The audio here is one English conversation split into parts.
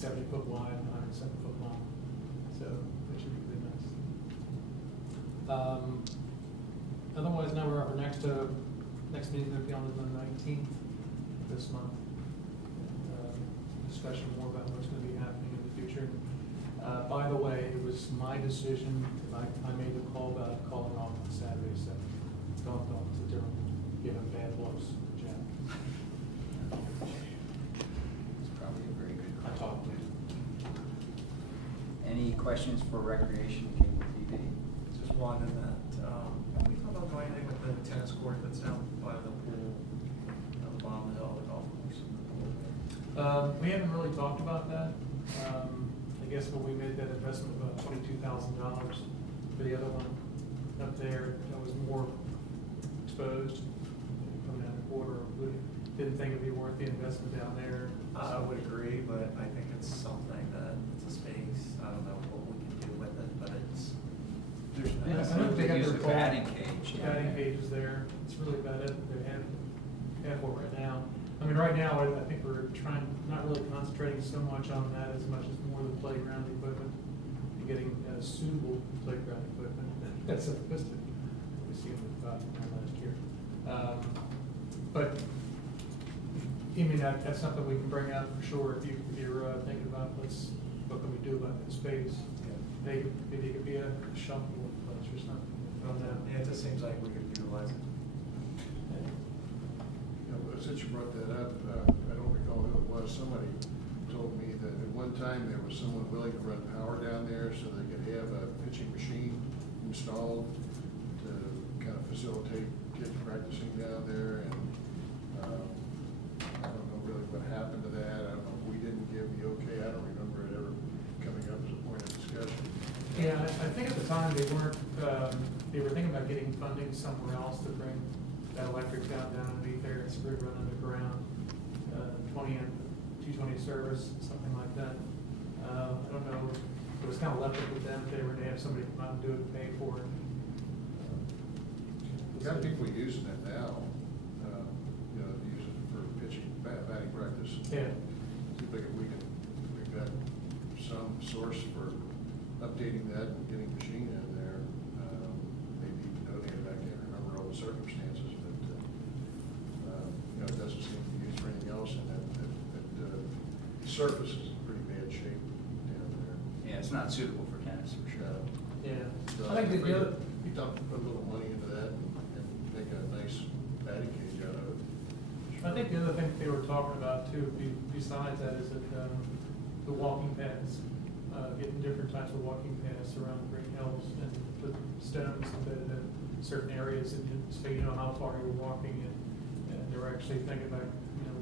70-foot wide and 107-foot long. So that should be really nice. Otherwise, now we're up. Our next meeting will be on the 19th this month. Discussion more about what's going to be happening in the future. By the way, it was my decision. I made the call about calling off on Saturday, so don't give him bad looks, Jack. It's probably a very good call. I talked to him. Any questions for recreation cable TV? Just one in that, have we thought about doing anything with the tennis court that's down by the pool, on the bottom of the hill, the golf course? We haven't really talked about that. I guess when we made that investment of about $22,000 for the other one up there, that was more exposed coming down the quarter. We didn't think it'd be worth the investment down there. I would agree, but I think it's something that, it's a space, I don't know what we can do with it, but it's, there's. Yeah, I don't They think use they're a batting cage. The batting cage is there. It's really about it. They have for right now. I mean, right now, I think we're not really concentrating so much on that as much as more the playground equipment and getting suitable playground equipment. That's supposed to we see about last year. But I mean, that's something we can bring up for sure. If you're thinking about what can we do about that space? Maybe it could be a shuffle place or something. Yeah, it just seems like we could utilize it. Since you brought that up, I don't recall who it was. Somebody told me that at one time there was someone willing to run power down there so they could have a pitching machine installed to kind of facilitate kids practicing down there. And I don't know really what happened to that. I don't know if we didn't give the okay. I don't remember it ever coming up as a point of discussion. Yeah, I think at the time they weren't. They were thinking about getting funding somewhere else to bring that electric down underneath there. It's grid run underground, 20 and 220 service, something like that. I don't know. It was kind of left up with them if they were to have somebody come out and do it and pay for it. We've got people using it now. Use it for pitching, batting practice. Yeah. See if we can, we've got some source for updating that and getting a machine in there. Maybe even donate it. I can't remember all the circumstances, but it doesn't seem to be used for anything else, and that surface is in pretty bad shape down there. Yeah, it's not suitable for tennis for sure. Yeah. So I think the other. you don't put a little money into that and make a nice batting cage out of it. I think the other thing they were talking about too, besides that, is that the walking paths, getting different types of walking paths around Greenhills and put stones embedded in certain areas, and so you know how far you're walking. And they were actually thinking about, a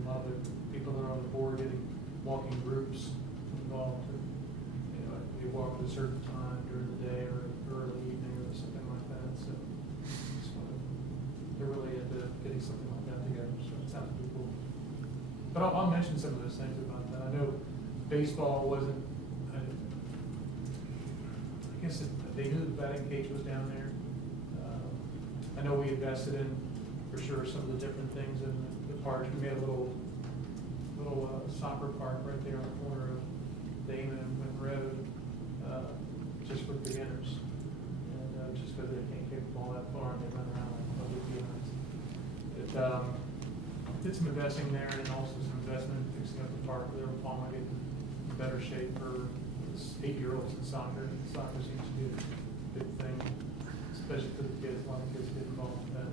lot of the people that are on the board getting walking groups involved. You walk at a certain time during the day or early evening or something like that. So they're really into getting something like that together. So it sounds pretty cool. But I'll mention some of those things about that. I know baseball wasn't. I guess they knew the batting cage was down there. I know we invested in, for sure, some of the different things in the parks. We made a little soccer park right there on the corner of Damon and Wynn Road, just for beginners. And just because they can't kick the ball that far and they run around like public units. Did some investing there, and also some investment in fixing up the park there. Paul might get in better shape for 8-year-olds in soccer. Soccer seems to be a big thing, especially for the kids. A lot of kids get involved with that.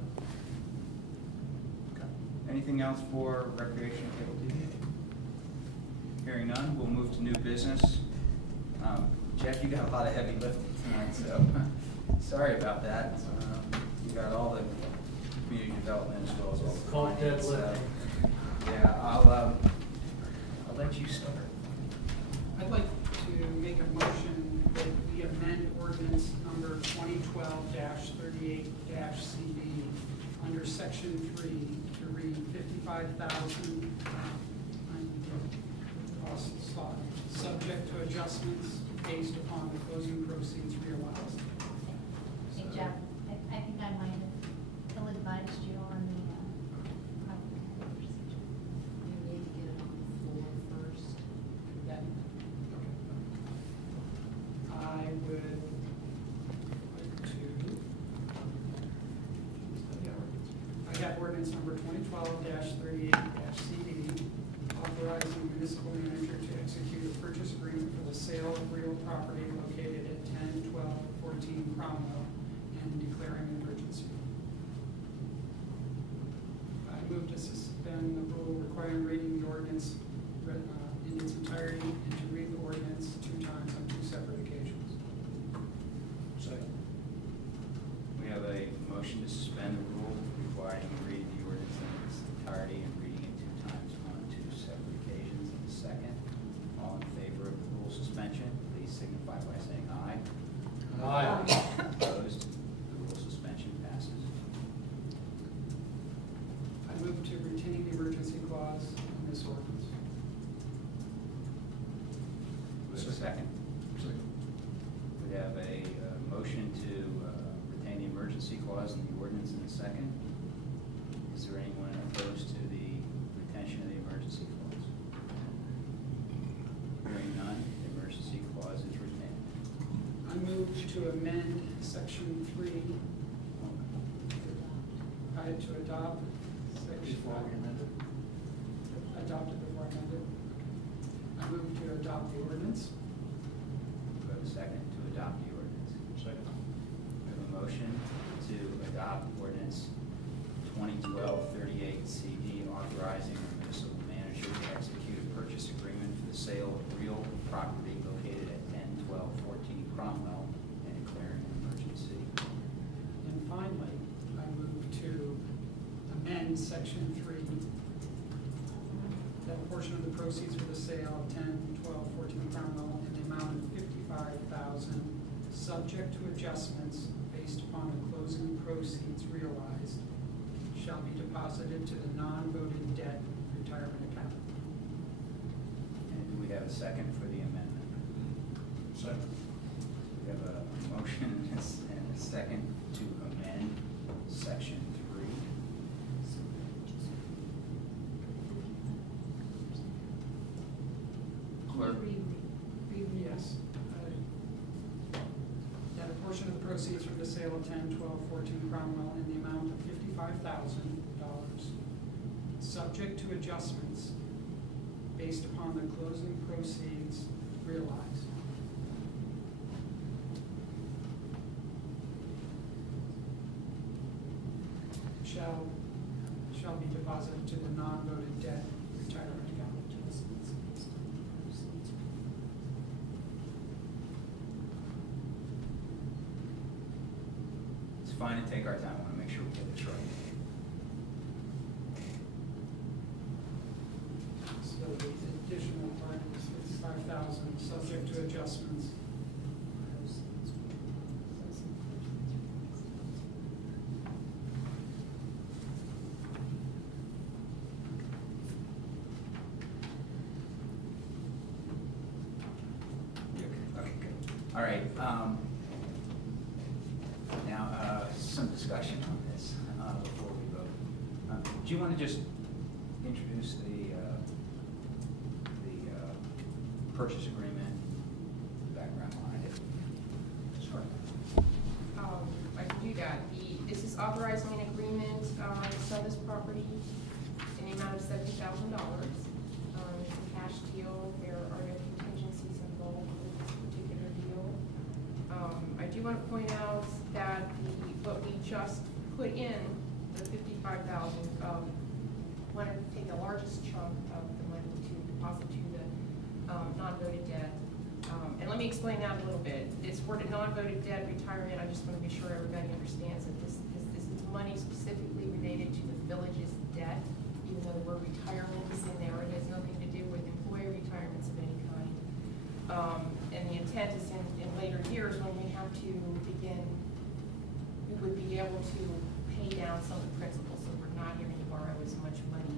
Okay. Anything else for recreation cable TV? Hearing none, we'll move to new business. Jeff, you got a lot of heavy lifting tonight, so sorry about that. You got all the community development as well as all the Call it finance, deadlifting. Yeah, I'll let you start. I'd like to make a motion that we amend ordinance number 2012-38-CB under section 3 to read 55,000 subject to adjustments based upon the closing proceeds realized. Hey Jeff, I think I might have ill-advised you on the procedure. You need to get it on the floor first. That have ordinance number 2012-38-CD, authorizing the municipal manager to execute a purchase agreement for the sale of real property located at 10-12-14 Cromwell and declaring an emergency. I move to suspend the rule requiring reading the ordinance in its entirety and to read the ordinance 2 times on 2 separate occasions. Second. We have a motion to suspend the rule requiring reading the ordinance in its entirety and reading it 2 times on 2 separate occasions. And second, all in favor of the rule suspension, please signify by saying aye. Opposed? The rule suspension passes. I move to retain the emergency clause in this ordinance. We have a second. Second. We have a motion to retain the emergency clause in the ordinance in a second. Is there anyone opposed to the retention of the emergency clause? Hearing none, the emergency clause is retained. I move to amend section 3, to adopt section. Before we amend it? Adopted before amended. I move to adopt the ordinance. Do we have a second to adopt the ordinance? Second. We have a motion to adopt ordinance 2012-38 CD, authorizing the municipal manager to execute a purchase agreement for the sale of real property located at 10-12-14 Cromwell and declaring an emergency. And finally, I move to amend section 3, that a portion of the proceeds for the sale of 10-12-14 Cromwell in the amount of $55,000, subject to adjustments based upon the closing proceeds realized, shall be deposited to the non-voted debt retirement account. And do we have a second for the amendment? Second. We have a motion and a second to amend section 3. Clerk? Yes. That a portion of the proceeds from the sale of 10-12-14 Cromwell in the amount of $55,000, subject to adjustments based upon the closing proceeds realized. Shall be deposited to the non-voted debt retirement account. It's fine to take our time. I want to make sure we get this right. So the additional part is 55,000, subject to adjustments. Okay, good. All right. Now, some discussion on this before we vote. Do you want to just introduce the purchase agreement, background on it? Sure. I can do that. This is authorizing an agreement to sell this property in the amount of $70,000. It's a cash deal. There are no contingencies involved with this particular deal. I do want to point out that what we just put in, the $55,000, want to take the largest chunk of the money to deposit to the non-voted debt. And let me explain that a little bit. It's for the non-voted debt retirement. I just want to be sure everybody understands that this is money specifically related to the village's debt, even though the word retirement is in there. It has nothing to do with employee retirements of any kind. And the intent is in later years when we have to begin, we would be able to pay down some of the principal, so we're not having to borrow as much money,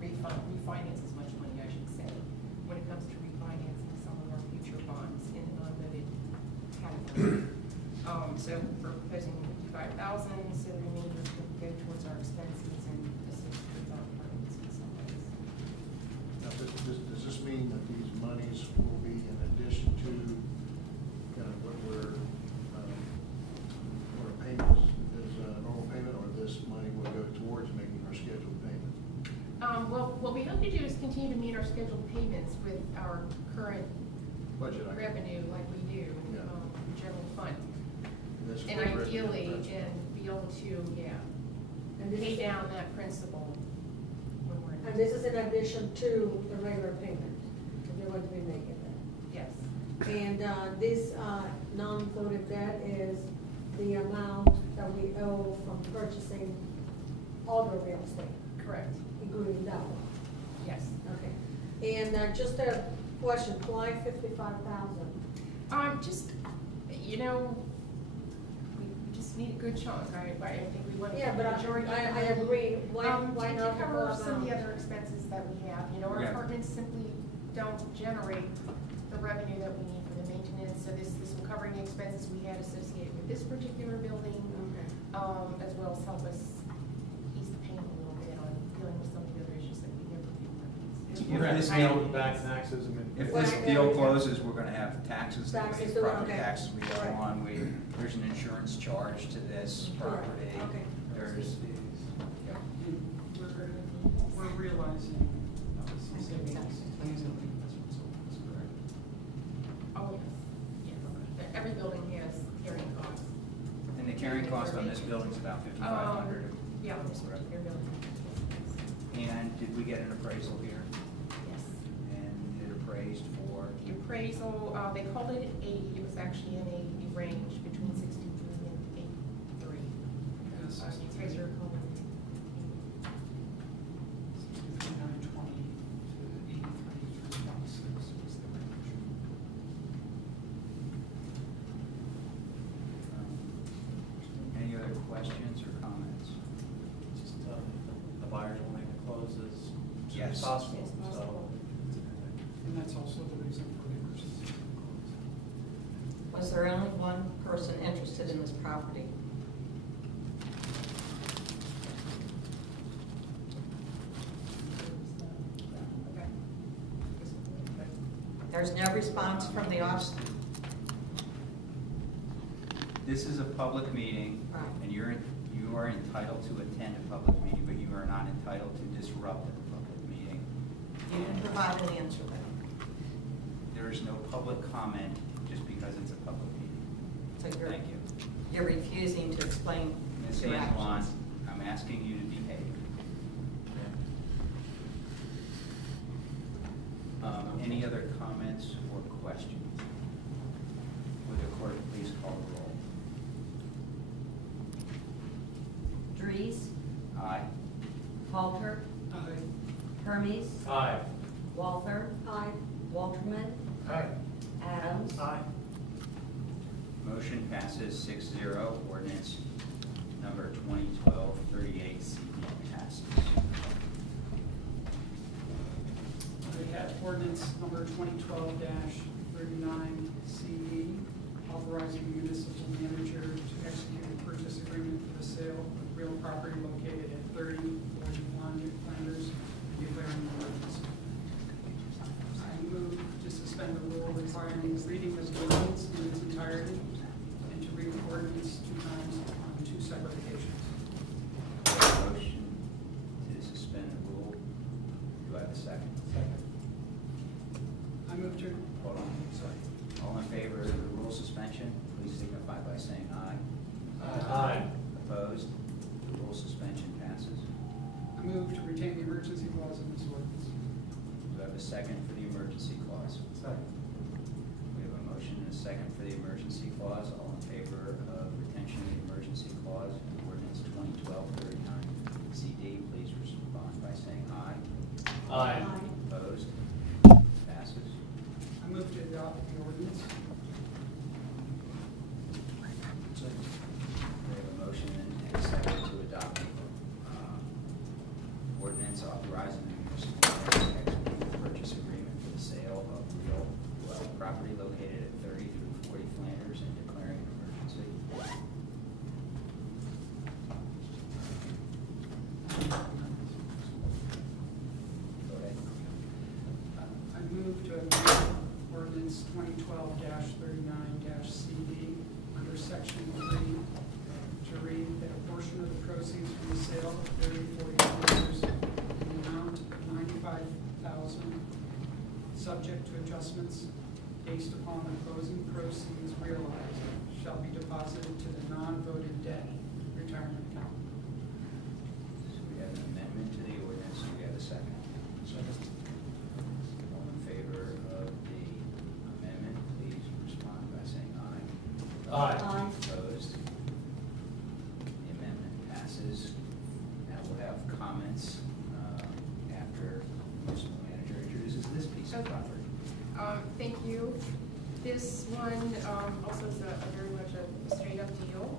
refinance as much money, I should say, when it comes to refinancing some of our future bonds in the non-voted category. So we're proposing $55,000, so the remainder could go towards our expenses and assist with our permits and some ways. Now, does this mean that these monies will be in addition to kind of what our payment is a normal payment, or Well, what we hope to do is continue to meet our scheduled payments with our current Budget item. revenue like we do, Yeah. the general fund. And this And would be ideally, revenue, and be able to, And this pay is- down that principal when we're. And this is in addition to the regular payment, that you're going to be making then? Yes, And this non-floating debt is the amount that we owe from purchasing other real estate, correct, including that one. yes. Okay. And just a question, why 55,000? Just, we just need a good chunk, I think we want to. Yeah, but I agree, why not To the whole cover some of the amount? other expenses that we have, our Yeah. apartments simply don't generate the revenue that we need for the maintenance, so this will cover the expenses we had associated with this particular building, Okay. as well as help us ease the pain a little bit on dealing with some of the other issues that we have with the apartments. We're gonna have to nail it back taxes and. If Well, this I- deal closes, we're gonna have taxes, that Taxes, we, property okay. taxes we Right. owe on, there's an insurance charge to this Correct. property. Okay. There's, yep. We're realizing some savings. Oh, yes, every building has carrying costs. And the carrying cost on this building's about 5,500. Yeah, on this particular building. And did we get an appraisal here? Yes. And it appraised for, The appraisal, they called it 80, it was actually in a range between 63 and 83. Yes, The appraiser called it 6920 to 8326 was the range. any other questions or comments? Just, the buyers will make the close as soon Yes. as possible, As so. possible. And that's also the reason for the emergency clause. Was there only one person interested in this property? Okay. There's no response from the office? This is a public meeting, Right. and you are entitled to attend a public meeting, but you are not entitled to disrupt a public meeting. You didn't provide an answer then. There is no public comment just because it's a public meeting. So you're, Thank you. you're refusing to explain Ms. your Angelon, actions. I'm asking you to behave. Any other comments or questions? Would the clerk please call the roll? Dries, Aye. Halter, Aye. Hermes, Aye. Walther, Aye. Walterman, Aye. Adams. Aye. Motion passes 6-0. Ordinance number 2012-38 passes. We have ordinance number 2012-39 CD, authorizing the municipal manager to execute a purchase agreement for the sale of real property located at 3040 Flanders, declaring an emergency. I move to suspend the rule requiring the reading of the ordinance in its entirety and to read the ordinance 2 times on 2 separate occasions. Motion to suspend the rule. Do I have a second? I move to, Hold on, sorry. All in favor of the rule suspension, please signify by saying aye. Aye. Opposed? The rule suspension passes. I move to retain the emergency clause in this ordinance. Do I have a second for the emergency clause? Second. We have a motion and a second for the emergency clause. All in favor of retention of the emergency clause in ordinance 2012-39 CD, please respond by saying aye. Aye. Opposed? Passes. I move to adopt the ordinance. We have a motion and a second to adopt the ordinance authorizing the municipal mayor to execute a purchase agreement for the sale of real property located at 30 through 40 Flanders and declaring an emergency. Go ahead. I move to amend ordinance 2012-39-CD under section 3 to read that a portion of the proceeds from the sale of 3040 Flanders in the amount of subject to adjustments based upon the closing proceeds realized, shall be deposited to the non-voted debt retirement account. So we have an amendment to the ordinance, do we have a second? All in favor of the amendment, please respond by saying aye. Aye. Opposed? The amendment passes. Now we'll have comments after the municipal manager introduces this piece of Okay. property. Thank you. This one also is a very much a straight up deal.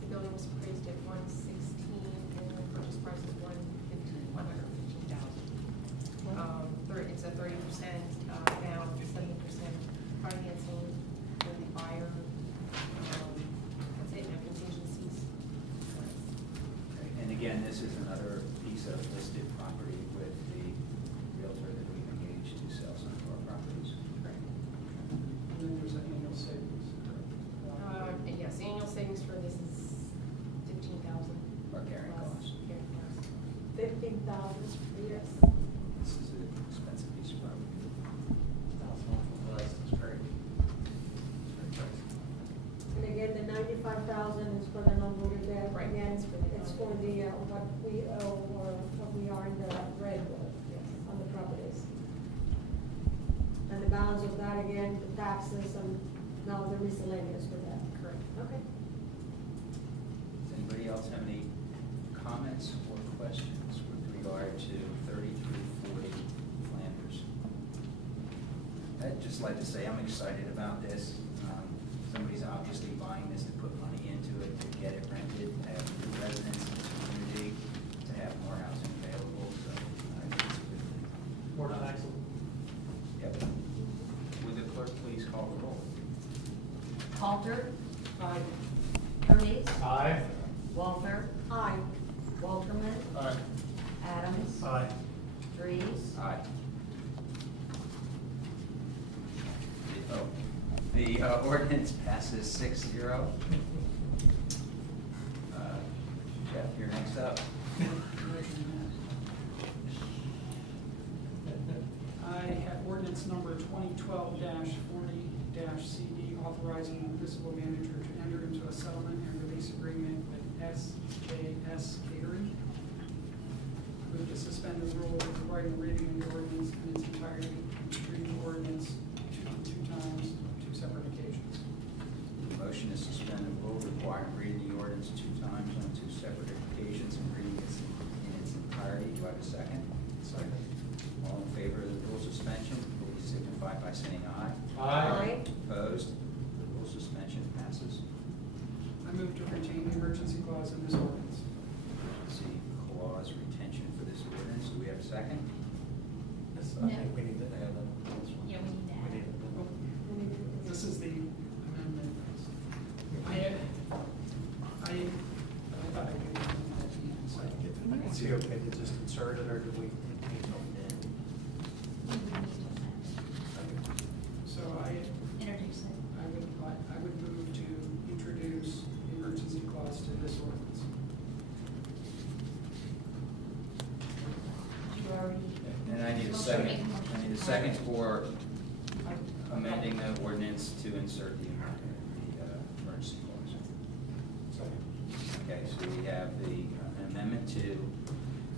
The building was appraised at 116 and the purchase price is 115,000. It's a 30% down, 70% financing for the buyer. That's it, no contingencies. Okay. And again, this is another piece of listed property with the realtor that we've engaged to sell some of our properties. And then there's an annual savings. Yes, annual savings for this is 15,000. Our carrying costs. Carrying costs. 15,000, yes. This is an expensive piece of property. That's great. And again, the 95,000 is for the non-voted debt. Right, Again, it's for the it's for the, what we owe, or what we are in the red with on the properties. And the balance of that, again, the taxes and now the miscellaneous for that. Correct. Okay. Does anybody else have any comments or questions with regard to 3340 Flanders? I'd just like to say I'm excited about this. Somebody's obviously buying this to put money into it, to get it rented, to have new residents in this community, to have more housing available, so I think it's a good thing. More than excellent. Yep. Would the clerk please call the roll? Halter, Aye. Conies, Aye. Walther, Aye. Walterman, Aye. Adams, Aye. Reeves, Aye. The ordinance passes 6-0. Jeff, you're next up. I have ordinance number 2012-40-CD authorizing the municipal manager to enter into a settlement and release agreement with SJS Catering. Move to suspend the rules, providing the reading of the ordinance in its entirety, reading the ordinance two times, two separate occasions. The motion is suspend the rule requiring reading the ordinance 2 times on 2 separate occasions and reading it in its entirety. Do I have a second? Second. All in favor of the rule suspension, please signify by saying aye. Aye. Opposed? The rule suspension passes. I move to retain the emergency clause in this ordinance. See clause retention for this ordinance. Do we have a second? Yes, No. I think we need to add that. Yeah, we need to add it. This is the amendment. I thought I could. So I can see, okay, to just insert it, or do we? We would need to amend it. So I Introduce it. would move to introduce the emergency clause to this ordinance. You already. And I need a Motion second. made. I need a second for amending the ordinance to insert the emergency clause. Okay, so we have the amendment to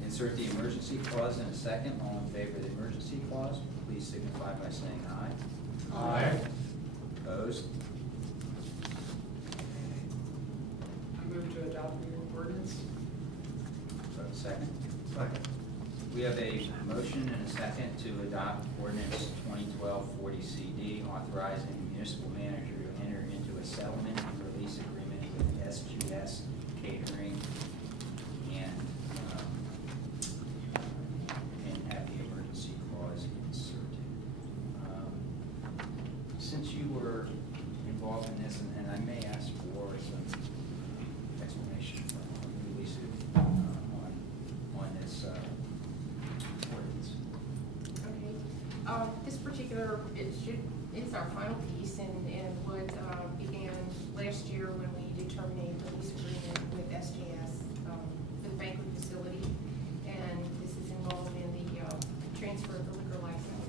insert the emergency clause in a second. All in favor of the emergency clause, please signify by saying aye. Aye. Opposed? I move to adopt the ordinance. Do I have a second? Second. We have a motion and a second to adopt ordinance 2012-40 CD, authorizing the municipal manager to enter into a settlement and release agreement with SGS Catering and have the emergency clause inserted. Since you were involved in this, and I may ask for some explanation from Lisa on this ordinance. Okay. This particular, it's our final piece and what began last year when we determined a lease agreement with SJS, the banquet facility. And this is involved in the transfer of the liquor license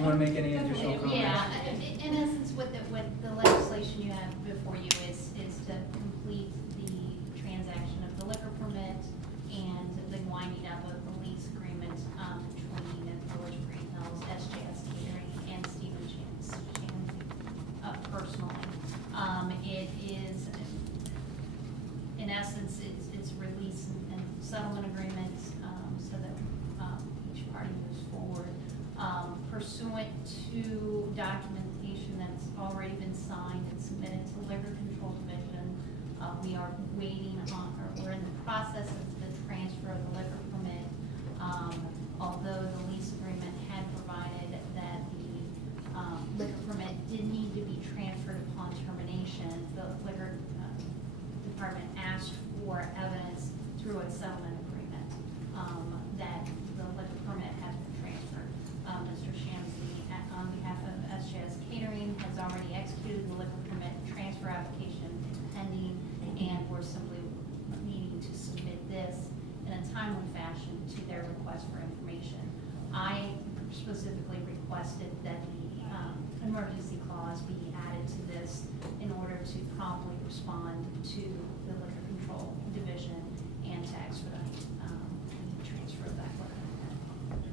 you want to make any additional comments? Yeah, in essence, what the legislation you have before you is to complete the transaction of the liquor permit and the winding up of the lease agreement between Village of Greenhills, SJS Catering, and Stephen Shands personally. It is, in essence, it's release and settlement agreements so that each party moves forward. Pursuant to documentation that's already been signed and submitted to Liquor Control Division, we are waiting on, or we're in the process of the transfer of the liquor permit. Although the lease agreement had provided that the liquor permit did need to be transferred upon termination, the liquor department asked for evidence through a settlement agreement that the liquor permit had been transferred. Mr. Shamsi, on behalf of SJS Catering, has already executed the liquor permit transfer application pending, and we're simply needing to submit this in a timely fashion to their request for information. I specifically requested that the emergency clause be added to this in order to promptly respond to the Liquor Control Division and to expedite the transfer of that liquor permit.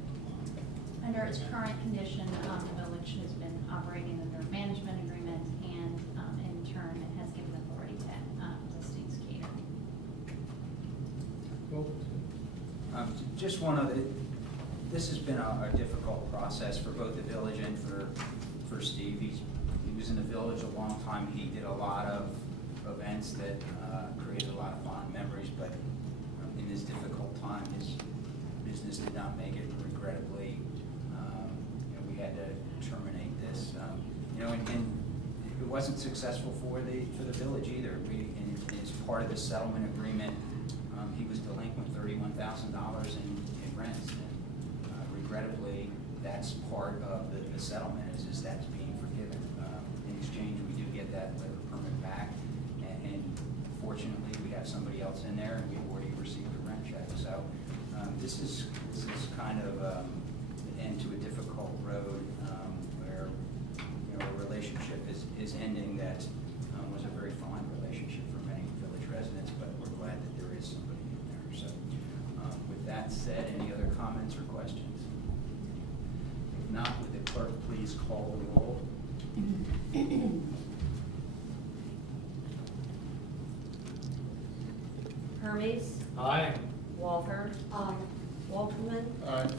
Under its current condition, the village has been operating under a management agreement, and in turn, it has given authority to listings catering. Just one other, this has been a difficult process for both the village and for Steve. He was in the village a long time. He did a lot of events that created a lot of fond memories, but in this difficult time, his business did not make it. Regrettably, we had to terminate this. And it wasn't successful for the village either. And as part of the settlement agreement, he was delinquent $31,000 in rents. And regrettably, that's part of the settlement is that's being forgiven. In exchange, we do get that liquor permit back, and fortunately, we have somebody else in there, and we've already received a rent check. So this is kind of an end to a difficult road where a relationship is ending that was a very fond relationship for many village residents, but we're glad that there is somebody in there. So with that said, any other comments or questions? If not, would the clerk please call the roll? Hermes, Aye. Walther, Aye. Walterman, Aye.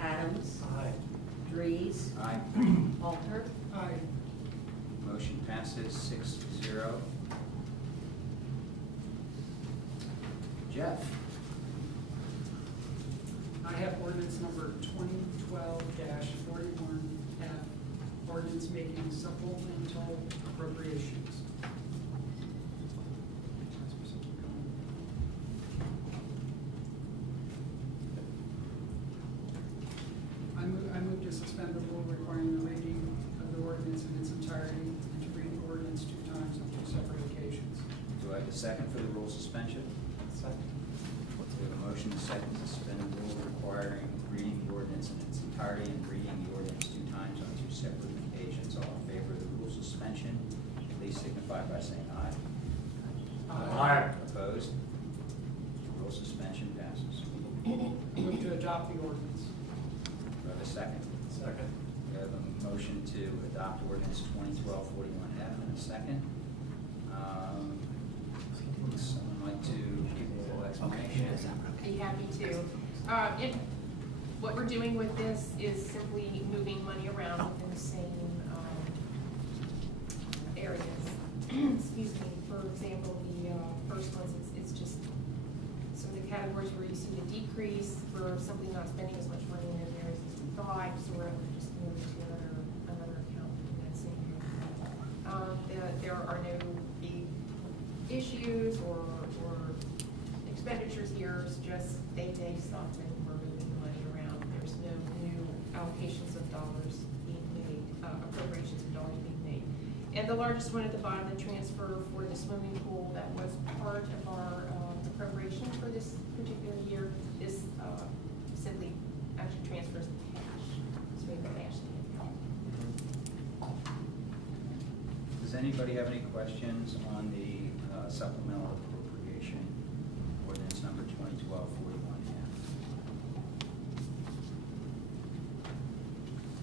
Adams, Aye. Dries, Aye. Walter. Aye. Motion passes 6-0. Jeff? I have ordinance number 2012-41F, ordinance making supplemental appropriations. I move to suspend the rule requiring the reading of the ordinance in its entirety and to read the ordinance 2 times on 2 separate occasions. Do I have a second for the rule suspension? Second. We have a motion to second to suspend the rule requiring reading the ordinance in its entirety and reading the ordinance 2 times on 2 separate occasions. All in favor of the rule suspension, please signify by saying aye. Aye. Opposed? Rule suspension passes. Move to adopt the ordinance. Do I have a second? Second. We have a motion to adopt ordinance 2012-41F and a second. Would someone like to give a little explanation? Be happy to. What we're doing with this is simply moving money around within the same areas. Excuse me. For example, the first ones, it's just some of the categories where you see the decrease for simply not spending as much money in areas as we thought, so we're just moving to another account in that same area. There are no big issues or expenditures here. It's just day-to-day stuff, and we're moving the money around. There's no new allocations of dollars being made, appropriations of dollars being made. And the largest one at the bottom, the transfer for the swimming pool, that was part of our appropriation for this particular year. This simply actually transfers the cash, so we have cash in the anybody have any questions on the supplemental appropriation ordinance number 2012-41F?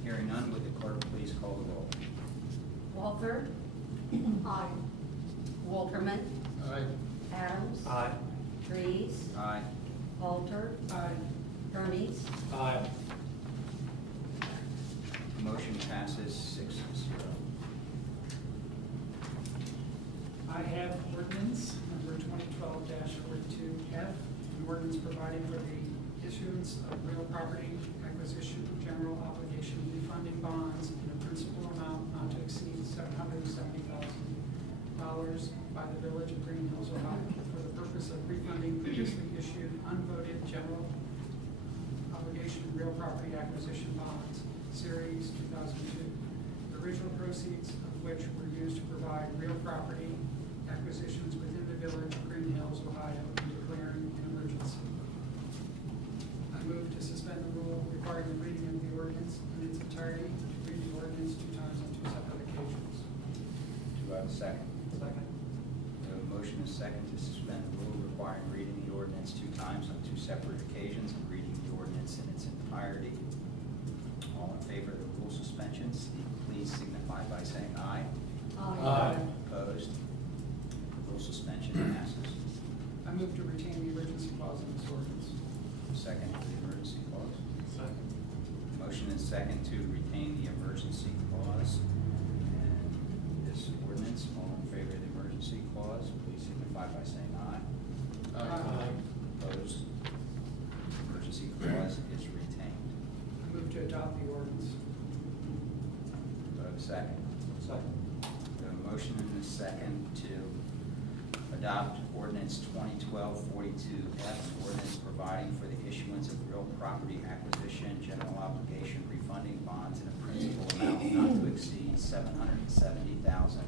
Hearing none, would the clerk please call the roll? Walther, Aye. Walterman, Aye. Adams. Aye. Reeves, Aye. Halter, Aye. Kearns. Aye. Motion passes 6-0. I have ordinance number 2012-42F, an ordinance providing for the issuance of real property acquisition general obligation refunding bonds in a principal amount not to exceed $770,000 by the Village of Greenhills, Ohio, for the purpose of refunding previously issued unvoted general obligation real property acquisition bonds, Series 2002. The original proceeds of which were used to provide real property acquisitions within the Village of Greenhills, Ohio, and declaring an emergency. I move to suspend the rule requiring the reading of the ordinance in its entirety, to read the ordinance 2 times on 2 separate occasions. Do I have a second? Second. We have a motion and a second to suspend the rule requiring reading the ordinance 2 times on 2 separate occasions and reading the ordinance in its entirety. All in favor of the rule suspensions, please signify by saying aye. Aye. Opposed? Rule suspension passes. I move to retain the emergency clause in this ordinance. Second for the emergency clause. Second. Motion and second to retain the emergency clause. And this ordinance, all in favor of the emergency clause, please signify by saying aye. Aye. Opposed? Emergency clause is retained. I move to adopt the ordinance. Do I have a second? Second. We have a motion and a second to adopt ordinance 2012-42F, ordinance providing for the issuance of real property acquisition, general obligation refunding bonds in a principal amount not to exceed $770,000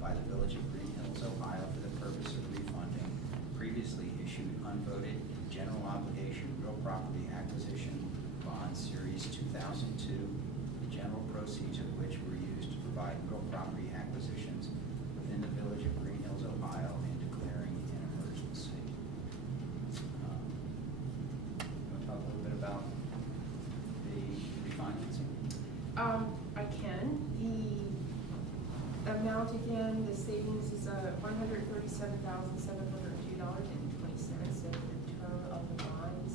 by the Village of Greenhills, Ohio, for the purpose of refunding previously issued unvoted general obligation real property acquisition bonds, Series 2002, the general proceeds of which were used to provide real property acquisitions within the Village of Greenhills, Ohio, and declaring an emergency. You want to talk a little bit about the refinancing? I can. The amount again, the savings is $137,702.20 of the term of the bonds.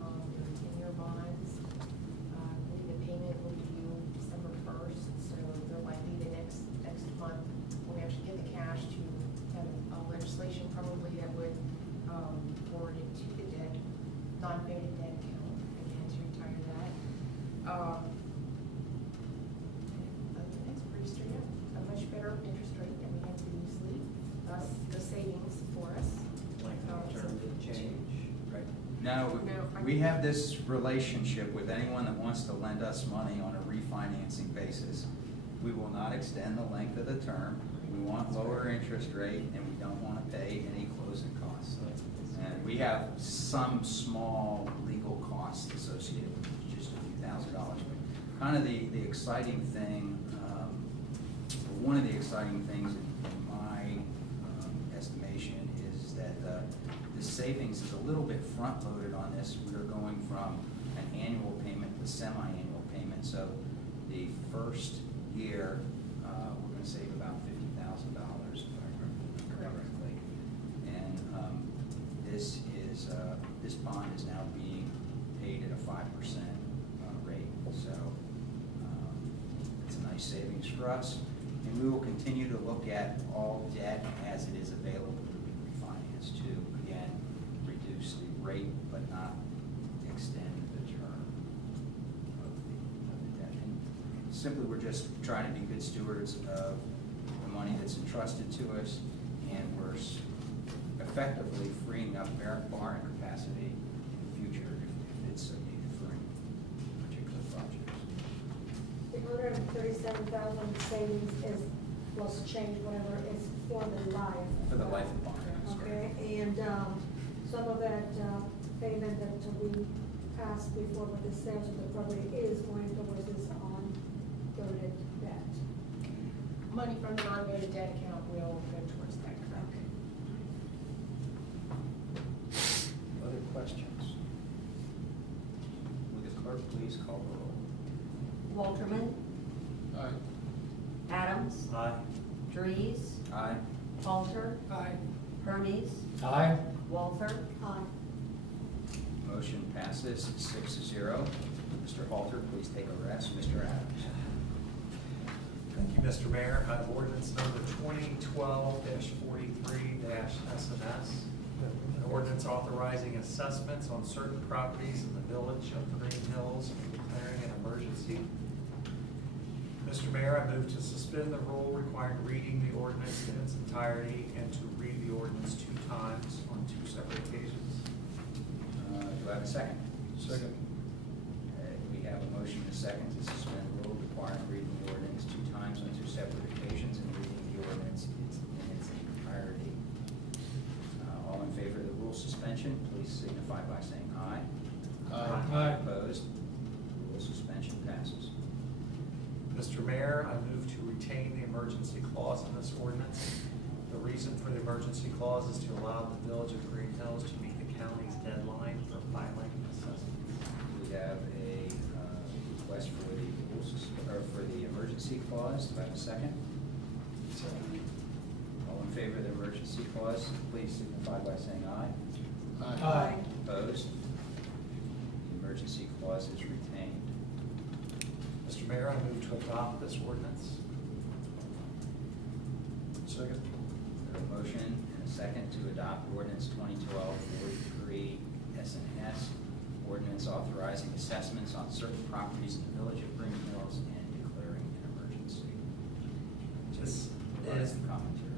They're 10-year bonds. I believe the payment will be due December 1st, so they're likely the next month when we actually get the cash to have legislation probably that would forward it to the debt, non-faded debt account, again, to retire that. It's pretty straight up, a much better interest rate than we had previously, thus the savings for us. Length of term didn't change. Right. No, we have this relationship with anyone that wants to lend us money on a refinancing basis. We will not extend the length of the term. We want lower interest rate, and we don't want to pay any closing costs. And we have some small legal costs associated with it, just a few $1,000s. But kind of the exciting thing, one of the exciting things in my estimation is that the savings is a little bit front-loaded on this. We're going from an annual payment to semi-annual payment. So the first year, we're going to save about $50,000, if I remember correctly. And this bond is now being paid at a 5% rate. So it's a nice savings for us. And we will continue to look at all debt as it is available to be refinanced to, again, reduce the rate but not extend the term of the debt. And simply, we're just trying to be good stewards of the money that's entrusted to us, and we're effectively freeing up borrowing capacity in the future if it's needed for any particular projects. The 137,000 savings is, plus change, whatever, is for the life. For the life of the bond, that's correct. Okay, and some of that payment that we passed before with the sales of the property is going towards this on-voted debt. money from the non-voted debt account will go towards that. Other questions? Will the clerk please call the roll? Walterman, Aye. Adams, Aye. Dries, Aye. Halter, Aye. Hermes, Aye. Walther. Aye. Motion passes 6-0. Mr. Halter, please take a rest. Mr. Adams. Thank you, Mr. Mayor. I have ordinance number 2012-43-SMS. An ordinance authorizing assessments on certain properties in the village of Greenhills and declaring an emergency. Mr. Mayor, I move to suspend the rule requiring reading the ordinance in its entirety and to read the ordinance 2 times on 2 separate occasions. Do I have a second? Second. We have a motion and a second to suspend the rule requiring reading the ordinance 2 times on 2 separate occasions and reading the ordinance in its entirety. All in favor of the rule suspension, please signify by saying aye. Aye. Opposed? Rule suspension passes. Mr. Mayor, I move to retain the emergency clause in this ordinance. The reason for the emergency clause is to allow the village of Greenhills to meet the county's deadline for filing assessments. We have a request for the for the emergency clause. Do I have a second? All in favor of the emergency clause, please signify by saying aye. Aye. Opposed? The emergency clause is retained. Mr. Mayor, I move to adopt this ordinance. Second. We have a motion and a second to adopt ordinance 2012-43 S&S, ordinance authorizing assessments on certain properties in the village of Greenhills and declaring an emergency. This Provide is, some commentary.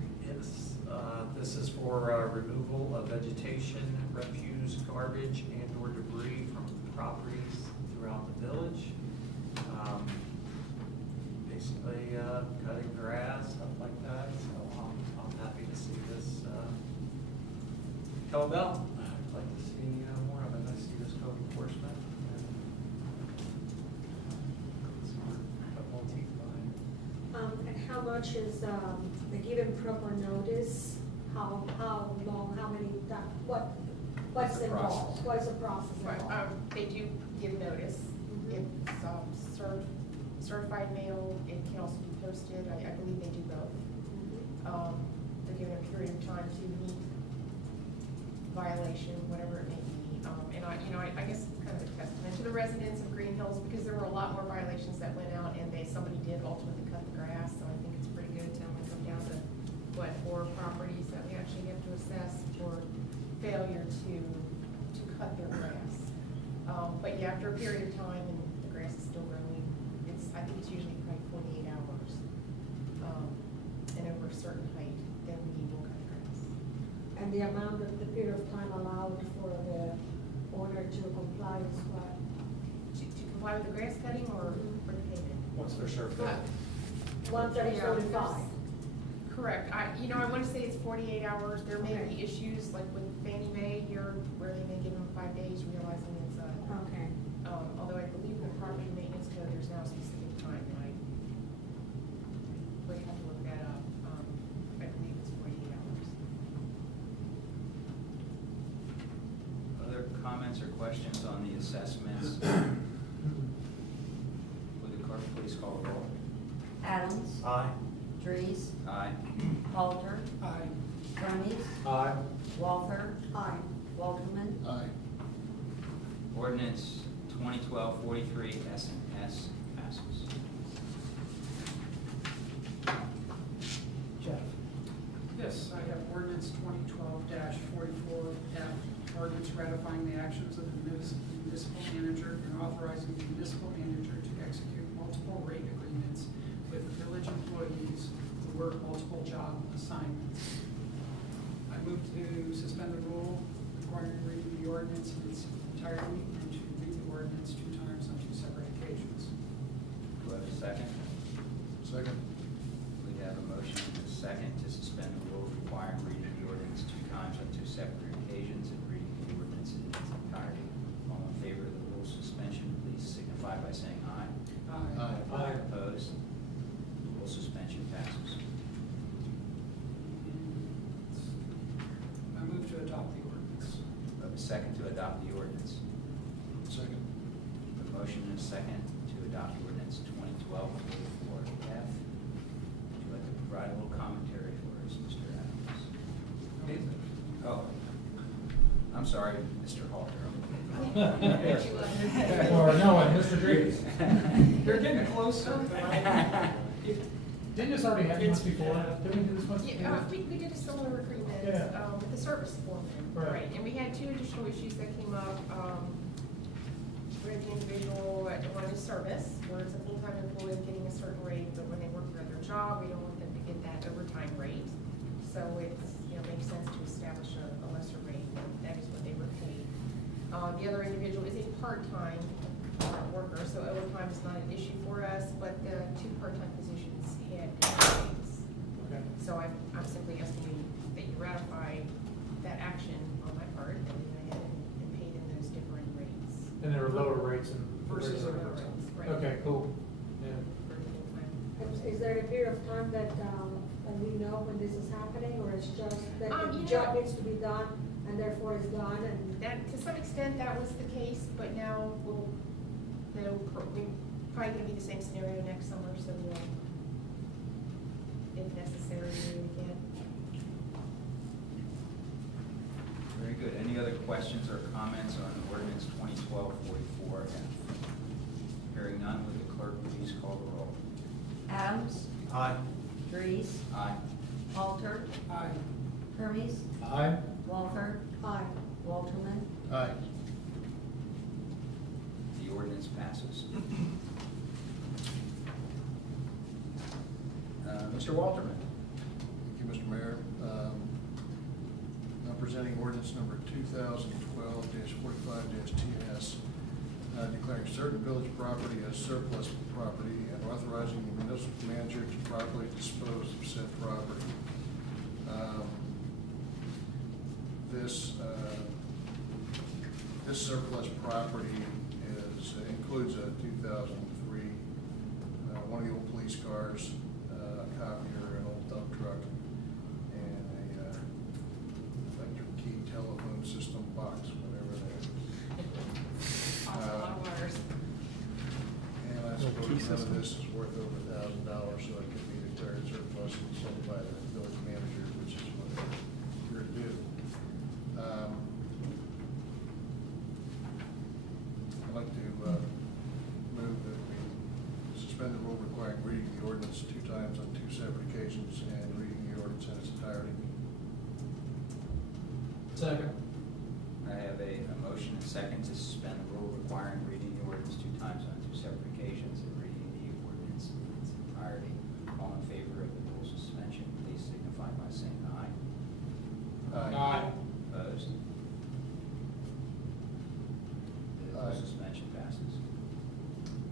this is for removal of vegetation, refuse, garbage, and/or debris from properties throughout the village. Basically, cutting grass, stuff like that, so I'm happy to see this come about. I'd like to see more of it. I see this code enforcement. And it's hard to put more teeth behind it. And how much is, the given proper notice? How long, how many, what's The involved? process. What's the process involved? They do give notice. Mhm. It's certified mail. It can also be posted. I believe they do both. Mhm. They're given a period of time to meet violation, whatever it may be. And I guess kind of a testament to the residents of Greenhills, because there were a lot more violations that went out, and somebody did ultimately cut the grass, so I think it's pretty good to only come down to, 4 properties that we actually have to assess for failure to cut their grass. But yeah, after a period of time, and the grass is still growing, I think it's usually probably 48 hours. And over a certain height, then we will cut the grass. And the amount of the period of time allowed for the owner to comply is what? To comply with the grass cutting or for the payment? Once they're certified. Once every 45. Correct. I want to say it's 48 hours. There may Okay. be issues like with Fannie Mae here, where they may give them 5 days, realizing it's Okay. although I believe in the property maintenance code, there's now a specific time, and I would have to look that up. I believe it's 48 hours. Other comments or questions on the assessments? Would the clerk please call the roll? Adams, Aye. Dries, Aye. Halter, Aye. Hermes, Aye. Walther. Aye. Walterman. Aye. Ordinance 2012-43 S&S passes. Jeff. Yes, I have ordinance 2012-44F, ordinance ratifying the actions of the municipal manager and authorizing the municipal manager to execute multiple rate agreements with village employees who work multiple job assignments. I move to suspend the rule requiring reading the ordinance in its entirety and to read the ordinance 2 times on 2 separate occasions. Do I have a second? Second. We have a motion and a second to suspend the rule requiring reading the ordinance 2 times on 2 separate occasions and reading the ordinance in its entirety. All in favor of the rule suspension, please signify by saying aye. Aye. Aye. Opposed? The rule suspension passes. second to adopt the ordinance? Second. A motion and a second to adopt ordinance 2012-44F. Would you like to provide a little commentary for us, Mr. Adams? Oh, I'm sorry, Mr. Halter. Or no, Mr. Griggs. They're getting closer. Didn't this already happen once before? Didn't we do this once? Yeah, we did a similar agreement, Yeah. with the service foreman, Right. right, and we had two additional issues that came up, with the individual that wanted service, where it's a full-time employee getting a certain rate, but when they work for their job, we don't want them to get that overtime rate. So it's, makes sense to establish a lesser rate, that is what they were paid. The other individual is a part-time worker, so overtime is not an issue for us, but the two part-time positions had different rates. Okay. So I'm simply asking you that you ratify that action on my part, and then I had and paid in those different rates. And there were lower rates and. Versus regular other rates. rates, right. Okay, cool. Yeah. For the full-time. Is there a period of time that we know when this is happening, or it's just that the You job know- needs to be done, and therefore it's done, and? That, to some extent, that was the case, but now we probably gonna be the same scenario next summer, so we'll, if necessary, do it again. Very good. Any other questions or comments on ordinance 2012-44F? Hearing none, would the clerk please call the roll? Adams, Aye. Reese, Aye. Halter, Aye. Hermes, Aye. Walter, Aye. Walterman. Aye. The ordinance passes. Mr. Walterman. Thank you, Mr. Mayor. I'm presenting ordinance number 2012-45-TS, declaring certain village property as surplus property and authorizing the municipal manager to properly dispose of said property. This surplus property includes a 2003, one of the old police cars, a copier, an old dump truck, and a electric key telephone system box, whatever that is. Also, a lot of wires. And I suppose none of this is worth over $1,000, so it could be declared surplus and sold by the village manager, which is what we're to do. I'd like to move that we suspend the rule requiring reading the ordinance 2 times on 2 separate occasions and reading the ordinance in its entirety. Second. I have a motion and second to suspend the rule requiring reading the ordinance 2 times on 2 separate occasions and reading the ordinance in its entirety. All in favor of the rule suspension, please signify by saying aye. Aye. Opposed? The rule Aye. suspension passes.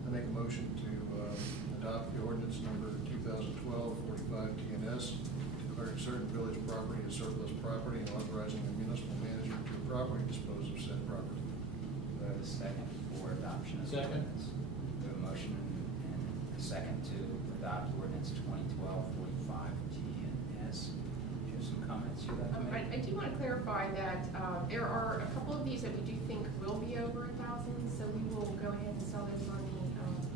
I make a motion to adopt the ordinance number 2012-45-TNS, declaring certain village property as surplus property and authorizing the municipal manager to properly dispose of said property. Do I have a second for adoption of the Second. ordinance? We have a motion and a second to adopt ordinance 2012-45-TNS. Do you have some comments you'd like to make? I do want to clarify that there are a couple of these that we do think will be over 1,000, so we will go ahead and sell those on the Hamilton County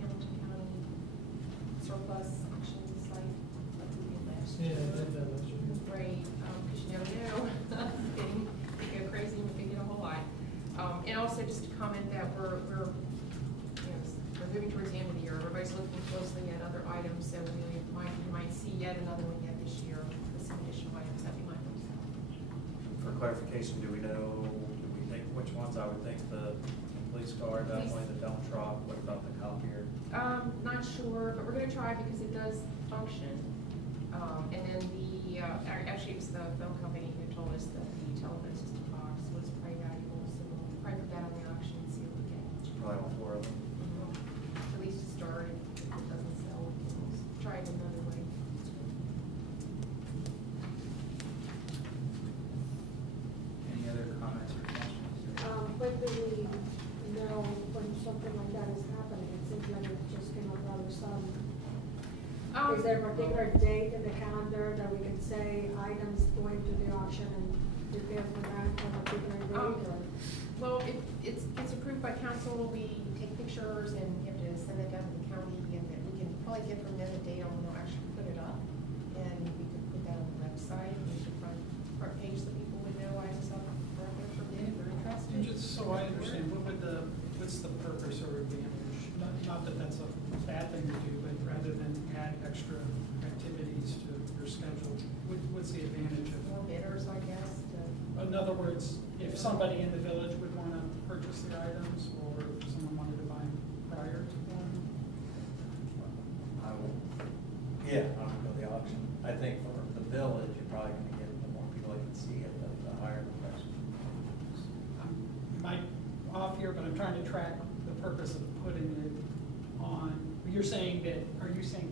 surplus auction site like we did last Yeah, year. I did that last year. Right, because you never know, they go crazy and we get a whole lot. And also just to comment that we're moving towards the end of the year, everybody's looking closely at other items, so we might see yet another one yet this year with some additional items that we might want to sell. For clarification, do we think which ones? I would think the police car, definitely the dump truck. What about the copier? Not sure, but we're gonna try because it does function. And then actually it was the phone company who told us that the telephone system box was pretty valuable, so we'll probably put that on the auction and see what we get. Probably all 4 of them. At least to start, if it doesn't sell, we'll try it another way. Any other comments or questions? When do we know when something like that is happening? It seems like it just came up rather sudden. Is there a particular date in the calendar that we can say items going to the auction and details for that, for a particular date, or? Well, if it's approved by council, we take pictures and you have to send it down to the county, and then we can probably get from them a date on when they'll actually put it up. And we could put that on the website, and the front page, so people would know I just up for their permit if they're interested. And just so I understand, what's the purpose or advantage? Not that that's a bad thing to do, but rather than add extra activities to your schedule, what's the advantage of? More bidders, I guess, to. In other words, if somebody in the village would want to purchase the items, or if someone wanted to buy them prior to one? Yeah, I would go to the auction. I think for the village, you're probably gonna get, the more people that can see it, the higher the price. I might off here, but I'm trying to track the purpose of putting it on. Are you saying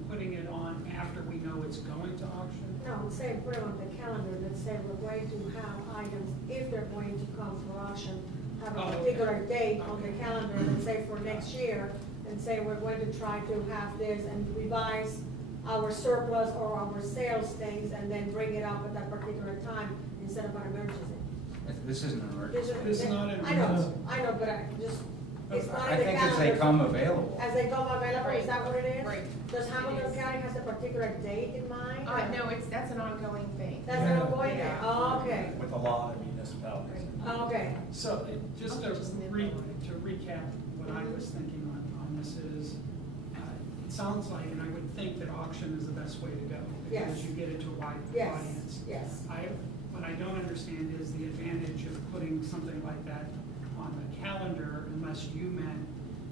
putting it on after we know it's going to auction? No, say put it on the calendar, let's say we're going to have items, if they're going to come for auction, have Oh, a okay. particular date on the Okay. calendar, let's say for next year, and say we're going to try to have this and revise our surplus or our sales things, and then bring it up at that particular time instead of an emergency. This isn't an This emergency. It's not an I know, emergency. I know, but I just, it's not I in the think calendar. as they come available. As they come available, is that what it is? Right. Does Hamilton It is. County has a particular date in mind? No, that's an ongoing thing. That's Yeah. an ongoing thing, Yeah. oh, okay, With a lot of municipalities. okay. So, just to Just to recap, what I was thinking on this is, it sounds like, and I would think that auction is the best way to go. Yes. Because you get it to a wide Yes, audience. yes. What I don't understand is the advantage of putting something like that on the calendar, unless you meant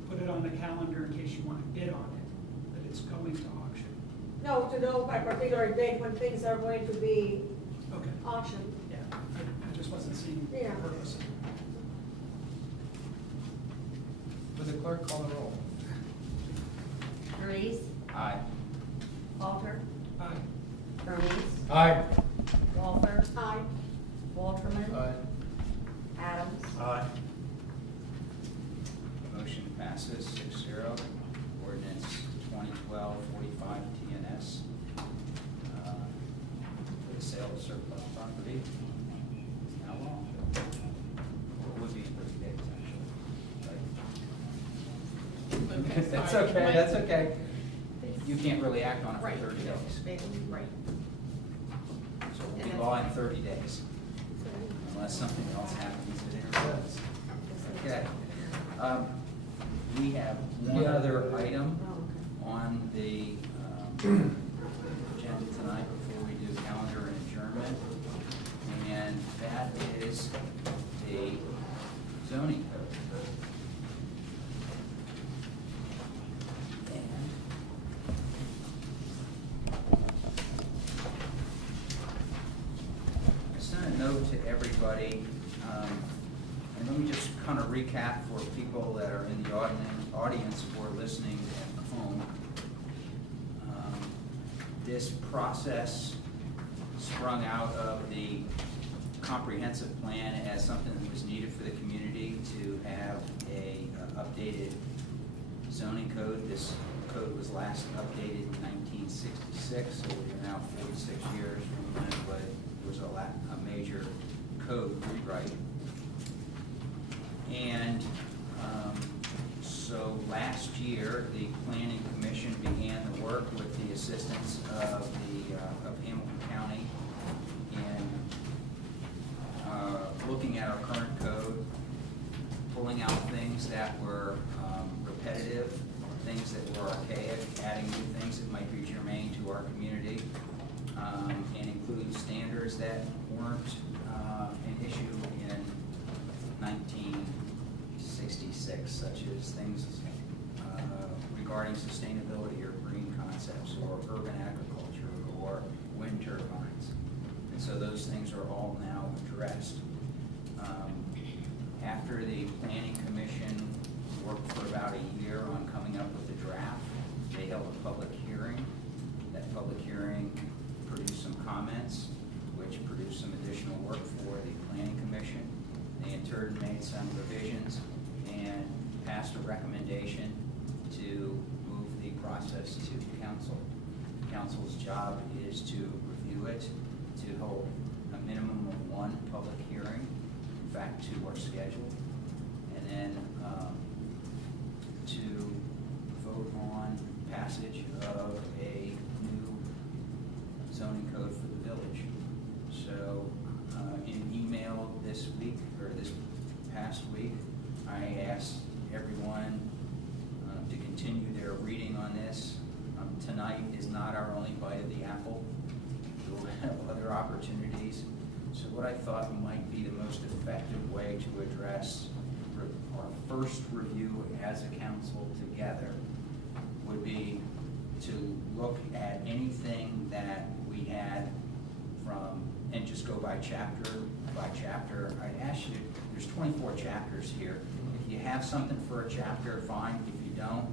put it on the calendar in case you want to bid on it, that it's going to auction. No, to know by particular date when things are going to be Okay, auctioned. yeah, I just wasn't seeing the Yeah. purpose. Would the clerk call the roll? Reese, Aye. Walter, Aye. Bernice, Aye. Walter, Aye. Walterman, Adams. Aye. Motion passes 6-0. Ordinance 2012-45 TNS for the sale of surplus property is now law. Or it would be in 30 days, actually. Right? That's okay, that's okay. You can't really act on it for Right. 30 days. Right. So it will be law in 30 days, unless something else happens that interferes. Okay. We have one other item on the agenda tonight before we do calendar and adjournment, and that is the zoning code. I sent a note to everybody, and let me just kind of recap for people that are in the audience or listening at home. This process sprung out of the comprehensive plan as something that was needed for the community to have a updated zoning code. This code was last updated in 1966, so we are now 46 years from when it was a major code rewrite. And so last year, the Planning Commission began the work with the assistance of Hamilton County in looking at our current code, pulling out things that were repetitive, things that were archaic, adding new things that might be germane to our community, and include standards that weren't an issue in 1966, such as things regarding sustainability or green concepts or urban agriculture or wind turbines. And so those things are all now addressed. After the Planning Commission worked for about a year on coming up with a draft, they held a public hearing. That public hearing produced some comments, which produced some additional work for the Planning Commission. They in turn made some revisions and passed a recommendation to move the process to the council. The council's job is to review it, to hold a minimum of one public fact, 2 are scheduled. And then to vote on passage of a new zoning code for the village. So in email this week, or this past week, I asked everyone to continue their reading on this. Tonight is not our only bite of the apple. We'll have other opportunities. So what I thought might be the most effective way to address our first review as a council together would be to look at anything that we had from, and just go by chapter by chapter. I asked you, there's 24 chapters here. If you have something for a chapter, fine. If you don't,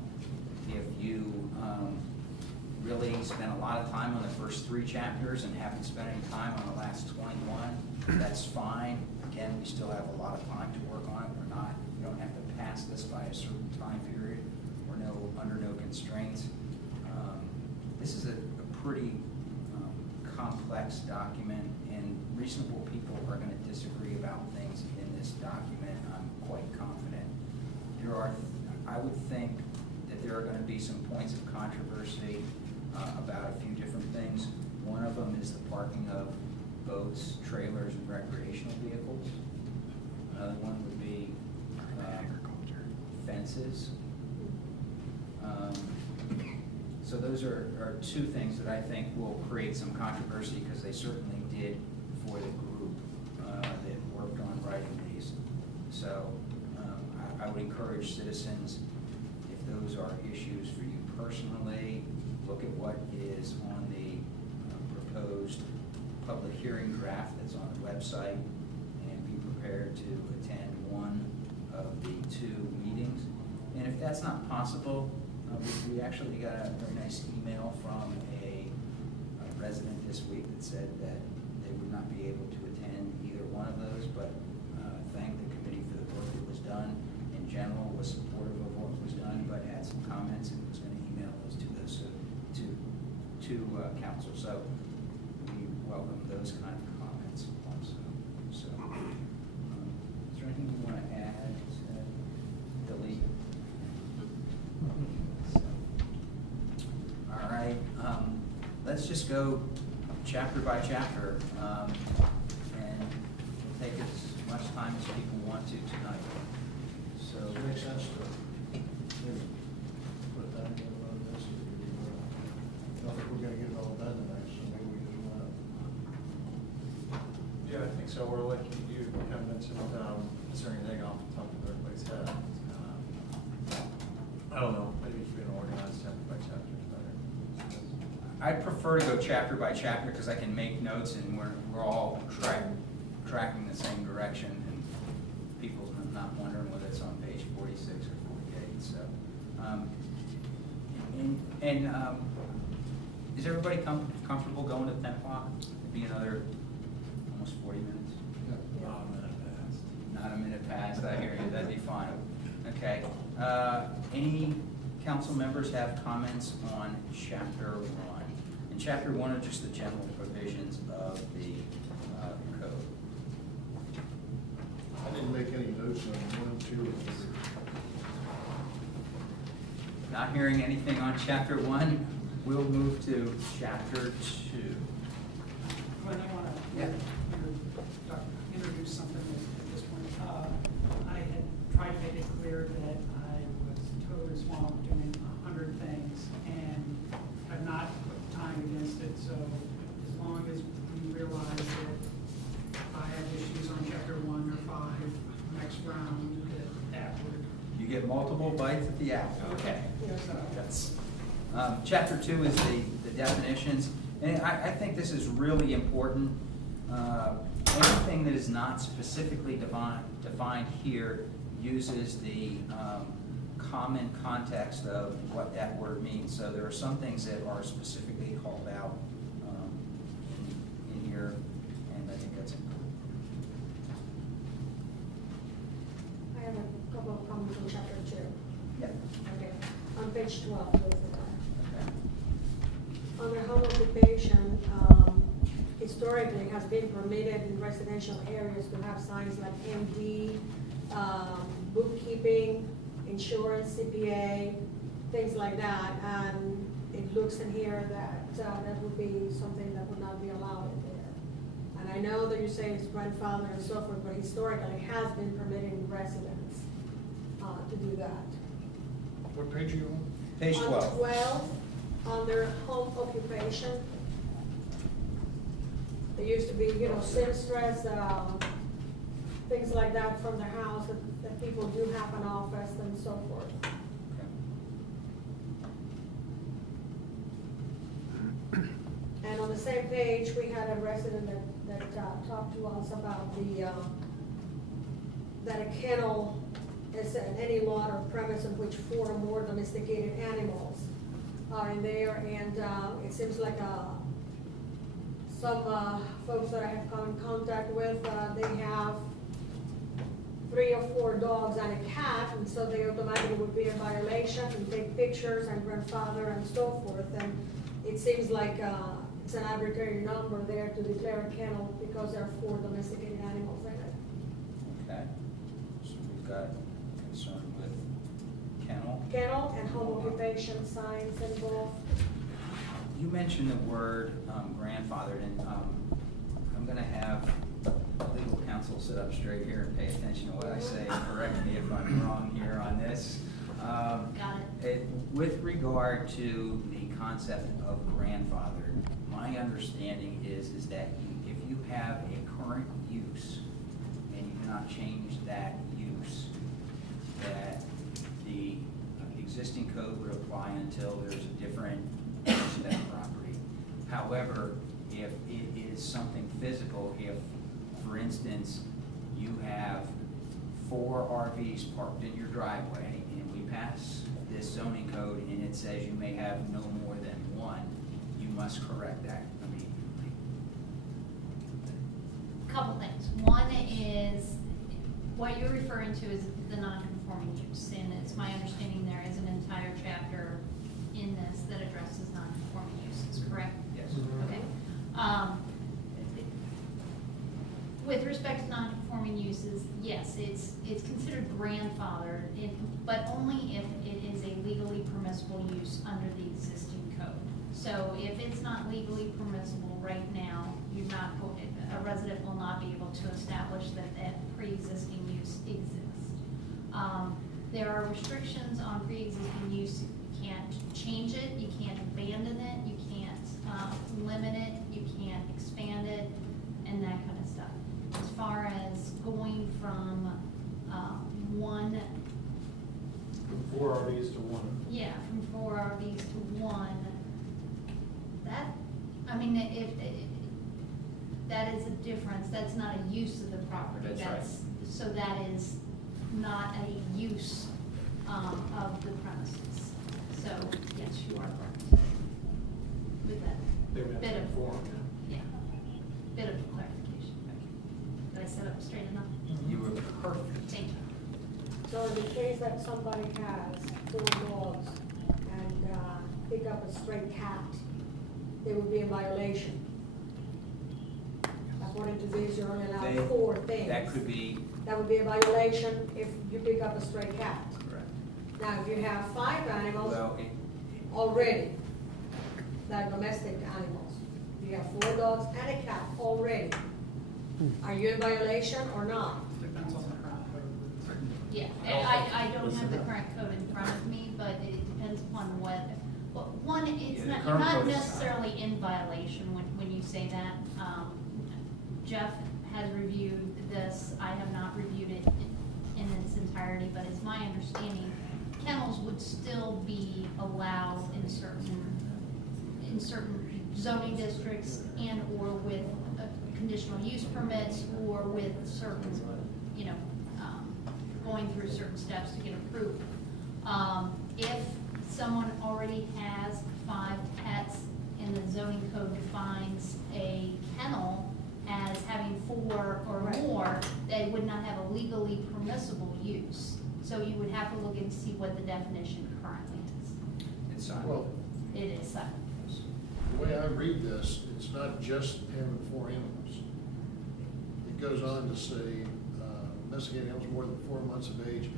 if you really spent a lot of time on the first 3 chapters and haven't spent any time on the last 21, that's fine. Again, we still have a lot of time to work on it. We're not, you don't have to pass this by a certain time period. We're under no constraints. This is a pretty complex document, and reasonable people are going to disagree about things in this document. I'm quite confident. I would think that there are going to be some points of controversy about a few different things. One of them is the parking of boats, trailers, and recreational vehicles. Another one would be fences. So those are 2 things that I think will create some controversy, because they certainly did for the group that worked on writing these. So I would encourage citizens, if those are issues for you personally, look at what is on the proposed public hearing draft that's on the website, and be prepared to attend one of the 2 meetings. And if that's not possible, we actually got a very nice email from a resident this week that said that they would not be able to attend either one of those, but thanked the committee for the work that was done. In general, was supportive of what was done, but had some comments and was going to email those to council. So we welcome those kind of comments also. So is there anything you want to add, delete? All right, let's just go chapter by chapter, and we'll take as much time as people want to tonight. So Does it make sense to maybe put a time limit on this? I don't think we're gonna get it all done tonight, so maybe we just want to. Yeah, I think so. We're looking, you kind of mentioned, is there anything off the top of everybody's head? I don't know, maybe if we can organize chapter by chapter is better. I'd prefer to go chapter by chapter, because I can make notes and we're all tracking the same direction, and people's not wondering whether it's on page 46 or 48. So, is everybody comfortable going to 10 o'clock? It'd be another almost 40 minutes. Yeah. Oh, a minute passed. Not a minute past, I hear you, that'd be fine. Okay, any council members have comments on chapter 1? And chapter 1 are just the general provisions of the code. I didn't make any notes on 1, 2, and 3. Not hearing anything on chapter 1, we'll move to chapter 2. Glenn, I want Yeah. to introduce something at this point. I had tried to make it clear that I was totally swamped doing 100 things and have not put time against it. So as long as we realize that if I have issues on chapter 1 or 5 next round, that would. You get multiple bites at the apple. Okay. Yes, That's, chapter 2 is the definitions, and I think this is really important. Anything that is not specifically defined here uses the common context of what that word means. So there are some things that are specifically called out in here, and I think that's important. I have a couple of comments on chapter 2. Yep. Okay, on page 12, those are Okay. under home occupation, it's historically has been permitted in residential areas to have signs like MD, bookkeeping, insurance, CPA, things like that. And it looks in here that that would be something that would not be allowed in there. And I know that you say it's grandfather and so forth, but historically it has been permitted in residents to do that. What page are you on? Page On 12. 12, under home occupation. There used to be, you know, seamstress, things like that from their house, that people do have an office and so forth. And on the same page, we had a resident that talked to us about that a kennel is in any lot or premise in which 4 or more domesticated animals are in there, and it seems like some folks that I have come in contact with, they have 3 or 4 dogs and a cat, and so they automatically would be in violation and take pictures and grandfather and so forth. And it seems like it's an arbitrary number there to declare a kennel because there are 4 domesticated animals in it. Okay, so we've got concern with kennel. Kennel and home occupation signs involved. You mentioned the word grandfathered, and I'm gonna have legal counsel sit up straight here and pay attention to what I say and correct me if I'm wrong here on this. Got it. With regard to the concept of grandfathered, my understanding is that if you have a current use and you cannot change that use, that the existing code would apply until there's a different use of that property. However, if it is something physical, if, for instance, you have 4 RVs parked in your driveway and we pass this zoning code and it says you may have no more than 1, you must correct that immediately. Couple things. One is, what you're referring to is the non-conforming use, and it's my understanding there is an entire chapter in this that addresses non-conforming uses, correct? Yes. Okay. With respect to non-conforming uses, yes, it's considered grandfathered, but only if it is a legally permissible use under the existing code. So if it's not legally permissible right now, a resident will not be able to establish that that pre-existing use exists. There are restrictions on pre-existing use. You can't change it, you can't abandon it, you can't limit it, you can't expand it, and that kind of stuff. As far as going from one, From 4 RVs to 1. yeah, from 4 RVs to 1, that, I mean, if that is a difference, that's not a use of the property. That's right. So that is not a use of the premises. So, yes, you are correct with that. They would have Bit to of, conform, yeah, bit of clarification. Did I set up straight enough? You were perfect. Thank you. So in the case that somebody has 4 dogs and pick up a stray cat, they would be in violation. According to this, you're only allowed 4 things. That could be That would be a violation if you pick up a stray cat. correct. Now, if you have 5 animals Well, already, that are domestic animals, you have 4 dogs and a cat already, are you in violation or not? Depends on the current code. Yeah, I don't have the current code in front of me, but it depends upon what, well, one, it's Yeah, the not, you're current not code is- necessarily in violation when you say that. Jeff has reviewed this, I have not reviewed it in its entirety, but it's my understanding kennels would still be allowed in certain zoning districts and or with conditional use permits or with certain, going through certain steps to get approval. If someone already has 5 pets and the zoning code defines a kennel as having 4 or Right. more, they would not have a legally permissible use. So you would have to look and see what the definition currently is. it's on. Well, It is silent. the way I read this, it it's not just having 4 animals. It goes on to say, domesticated animals more than 4 months of age,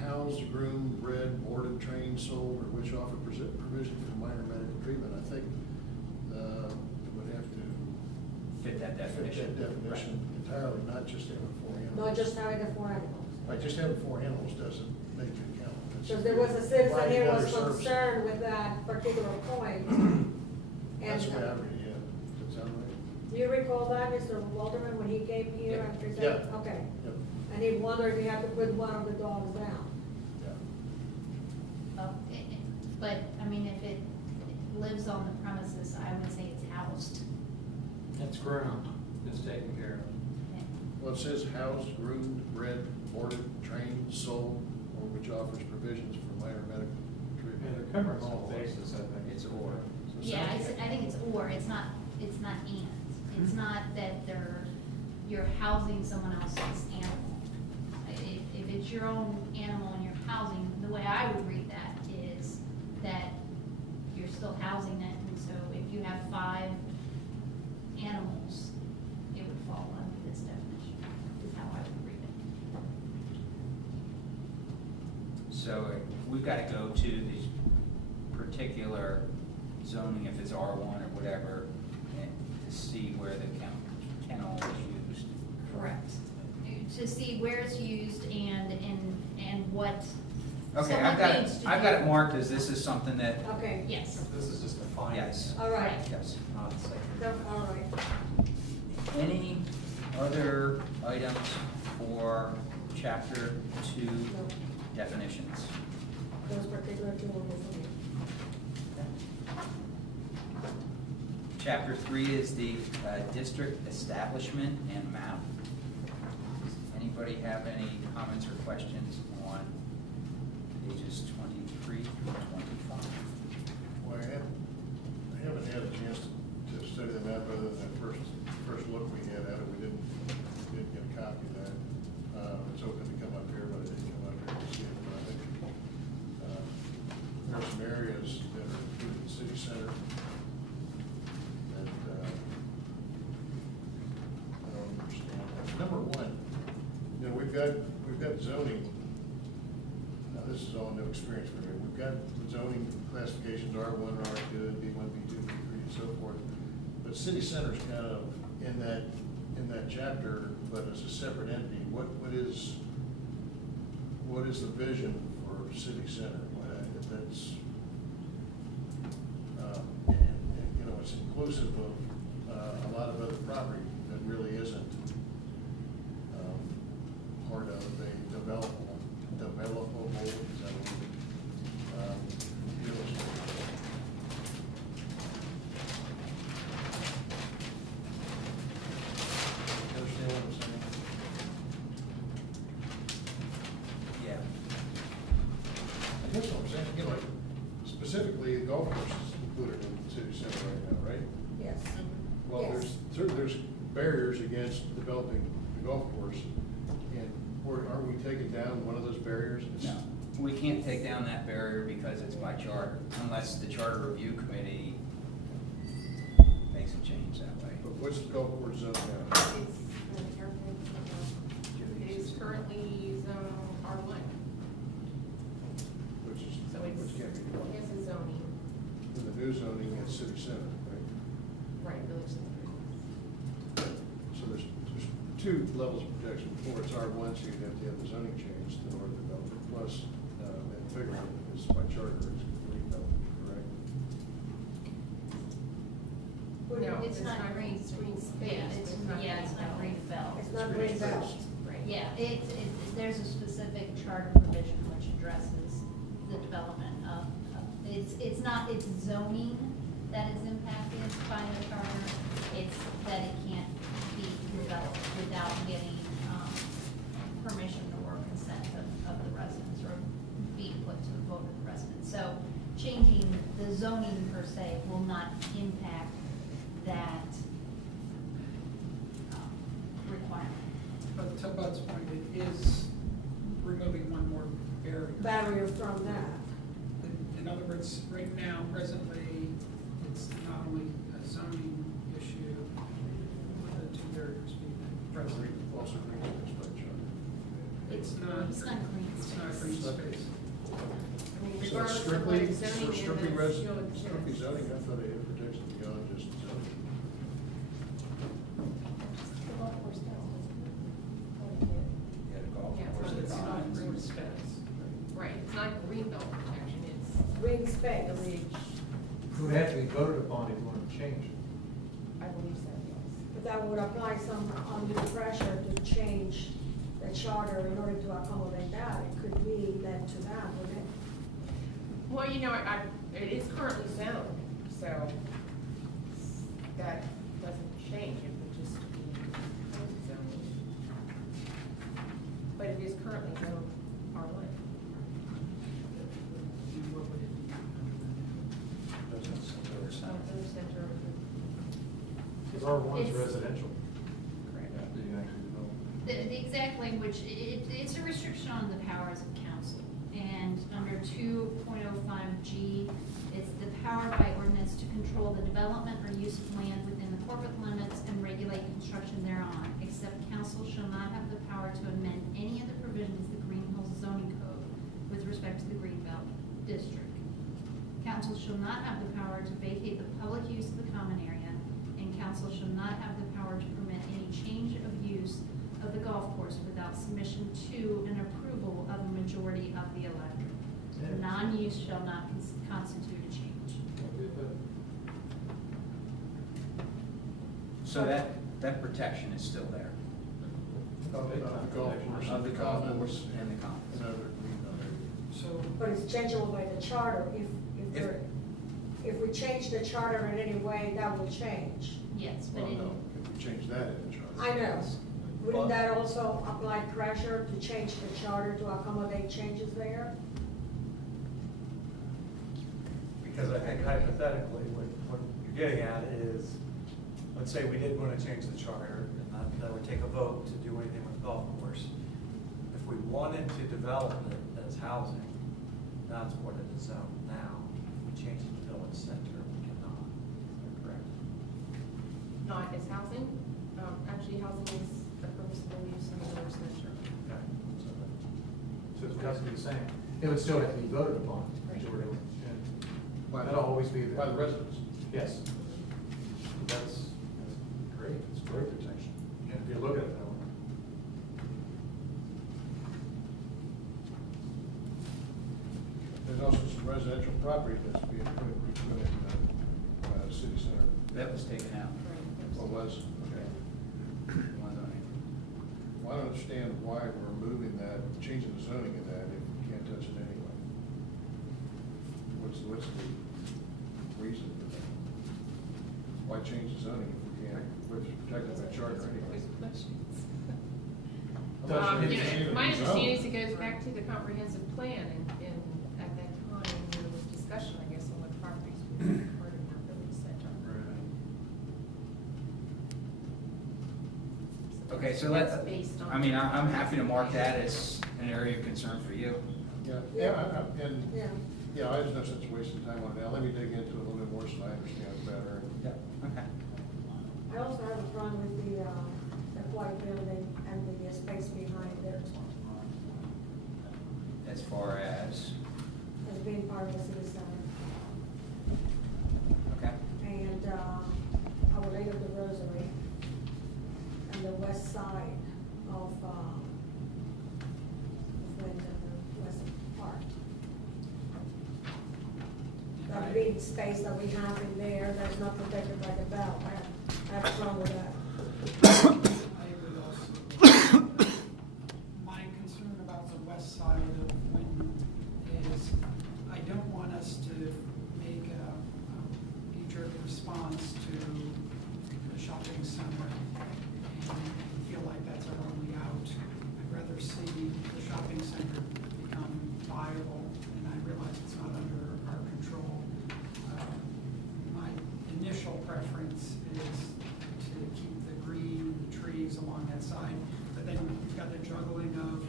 housed, groomed, bred, boarded, trained, sold, or which offer provision for minor medical treatment. I think it would have to Fit that definition. fit that definition entirely, not just having 4 animals. Not just having the 4 animals. Right, just having 4 animals doesn't make it count. It's Because there was a citizen providing here other was services. concerned with that particular point. That's And the way I read it, yeah. Does that sound right? do you recall that, Mr. Walterman, when he came here and presented? Yeah. Okay. Yep. And he wondered if he had to put one of the dogs down. Yeah. Oh, but, I mean, if it lives on the premises, I would say it's housed. It's ground, it's taken care of. Well, it says housed, groomed, bred, boarded, trained, sold, or which offers provisions for minor medical And treatment. they're covering all bases, I think. It's or. So it Yeah, sounds like- I think it's or, it's not and. It's not that you're housing someone else's animal. If it's your own animal and you're housing, the way I would read that is that you're still housing it, and so if you have 5 animals, it would fall under this definition, is how I would read it. So we've got to go to the particular zoning, if it's R1 or whatever, and to see where the kennel is used. Correct. To see where it's used and what Okay, someone I've got needs it, to I've got it do. marked as this is something that, Okay. Yes. This is just defining. Yes. All right. yes. Not saying. No, all right. Any other items for chapter 2 No, definitions? those particular 2 will go for me. Chapter 3 is the district establishment and map. Anybody have any comments or questions on pages 23 through 25? Well, I haven't had a chance to study the map other than that first look we had at it. We didn't get a copy of that. It's open to come up here, but I didn't come up here to see it. But I think there are some areas that are included in the city center. And I don't understand that. Number 1, you know, we've got zoning. Now, this is all new experience for me. We've got zoning classifications, R1, R2, B1, B2, B3, and so forth. But city center's kind of in that chapter, but as a separate entity. What is the vision for city center? If that's, you know, it's inclusive of a lot of other property that really isn't part of a developable, is that a word? Real estate. Understand what I'm saying? Yeah. I guess what I'm saying, you know, like, specifically, the golf course is included in the city center right now, right? Yes. Well, Yes. there's barriers against developing the golf course, and are we taking down one of those barriers? No, we can't take down that barrier because it's by charter, unless the charter review committee makes a change that way. But what's the golf course zone now? It is currently zone R1, Which is, so it's, which can't be it developed. has a zoning, In the new zoning at city center, right? right, village center. So there's 2 levels of protection. Before it's R1, so you'd have to have the zoning changed in order to develop it. Plus, and figuring is by charter, it's green belt, correct? No, It's not green. It's green space. Yeah, but it's not not green belt. It's not green belt. Right. Yeah, there's a specific charter provision which addresses the development of, it's not, it's zoning that is impacted by the charter. It's that it can't be developed without getting, permission or consent of the residents or being put to the vote of the residents. So changing the zoning per se will not impact that, requirement. But to Bud's point, it is removing one more barrier. Barrier from that. In other words, right now, presently, it's not only a zoning issue, charter. Also green space by charter. It's not. It's not green It's not space. green space. I mean, So regardless of what strictly, it's zoning is, strictly it's res, still strictly exists. zoning, I thought it had protection beyond just zoning. The golf course does, doesn't it? Yeah, the golf Yeah, course, so the it's not ponds. Green space. Right, it's not green belt protection, it's Green space. village, It would have to be voted upon if you want to change it. I believe so, yes. But that would apply some undue pressure to change the charter in order to accommodate that. It could be led to that, wouldn't it? Well, you know, it is currently zoned, so that doesn't change, it would just be zoned. But it is currently zoned R1. What would it be? Village center, Because R1's It's- residential. correct. Do you actually develop? The exact language, it's a restriction on the powers of council. And under 2.05G, it's the power by ordinance to control the development or use of land within the corporate limits and regulate construction thereon, except council shall not have the power to amend any of the provisions of the Greenhills zoning code with respect to the Greenbelt district. Council shall not have the power to vacate the public use of the common area, and council shall not have the power to permit any change of use of the golf course without submission to and approval of a majority of the electorate. Yeah. Non-use shall not constitute a change. So that protection is still there, Of the golf course. of the golf commons, course and the commons. And other green areas. So, But it's changeable by the charter. If we change the charter in any way, that will change. Yes, but Well, it, no, if we change that in the charter. I know. Wouldn't that also apply pressure to change the charter to accommodate changes there? Because I think hypothetically, what you're getting at is, let's say we did want to change the charter, and that would take a vote to do anything with the golf course. If we wanted to develop it as housing, that's what it is zoned now. If we change it to village center, we cannot. Is that correct? Not as housing, actually housing is a permissible use in the village center. Okay. So So it's got to be the same. It would still have to be voted upon, Right. majority. By the- That'll always be there. By the residents. Yes. That's great, it's great protection, if you look at it that way. There's also some residential property that's being put in the city center. That was taken out. What was, okay. One zoning. Well, I don't understand why we're moving that, changing the zoning in that if we can't touch it anyway. What's the reason for that? Why change the zoning if we can't, we're protected by charter anyway? You know, my understanding is it goes back to the comprehensive plan, and at that time, there was discussion, I guess, on what properties would be part of our village center. Okay, so That's let, based on- I mean, I'm happy to mark that as an area of concern for you. And, yeah, I just know such a waste of time on it now. Let me dig into it a little bit more so I understand it better. Okay. I also have a problem with the white building and the space behind it As far as, as being part of the city center. okay, And Our Lady of the Rosary and the west side of Lincoln, the west part. That big space that we have in there, that's not protected by the belt. I have a problem with that. I would also, my concern about the west side of Winton is, I don't want us to make a knee-jerk response to the shopping center and feel like that's our only out. I'd rather see the shopping center become viable, and I realize it's not under our control. My initial preference is to keep the green, the trees along that side, but then you've got the juggling of,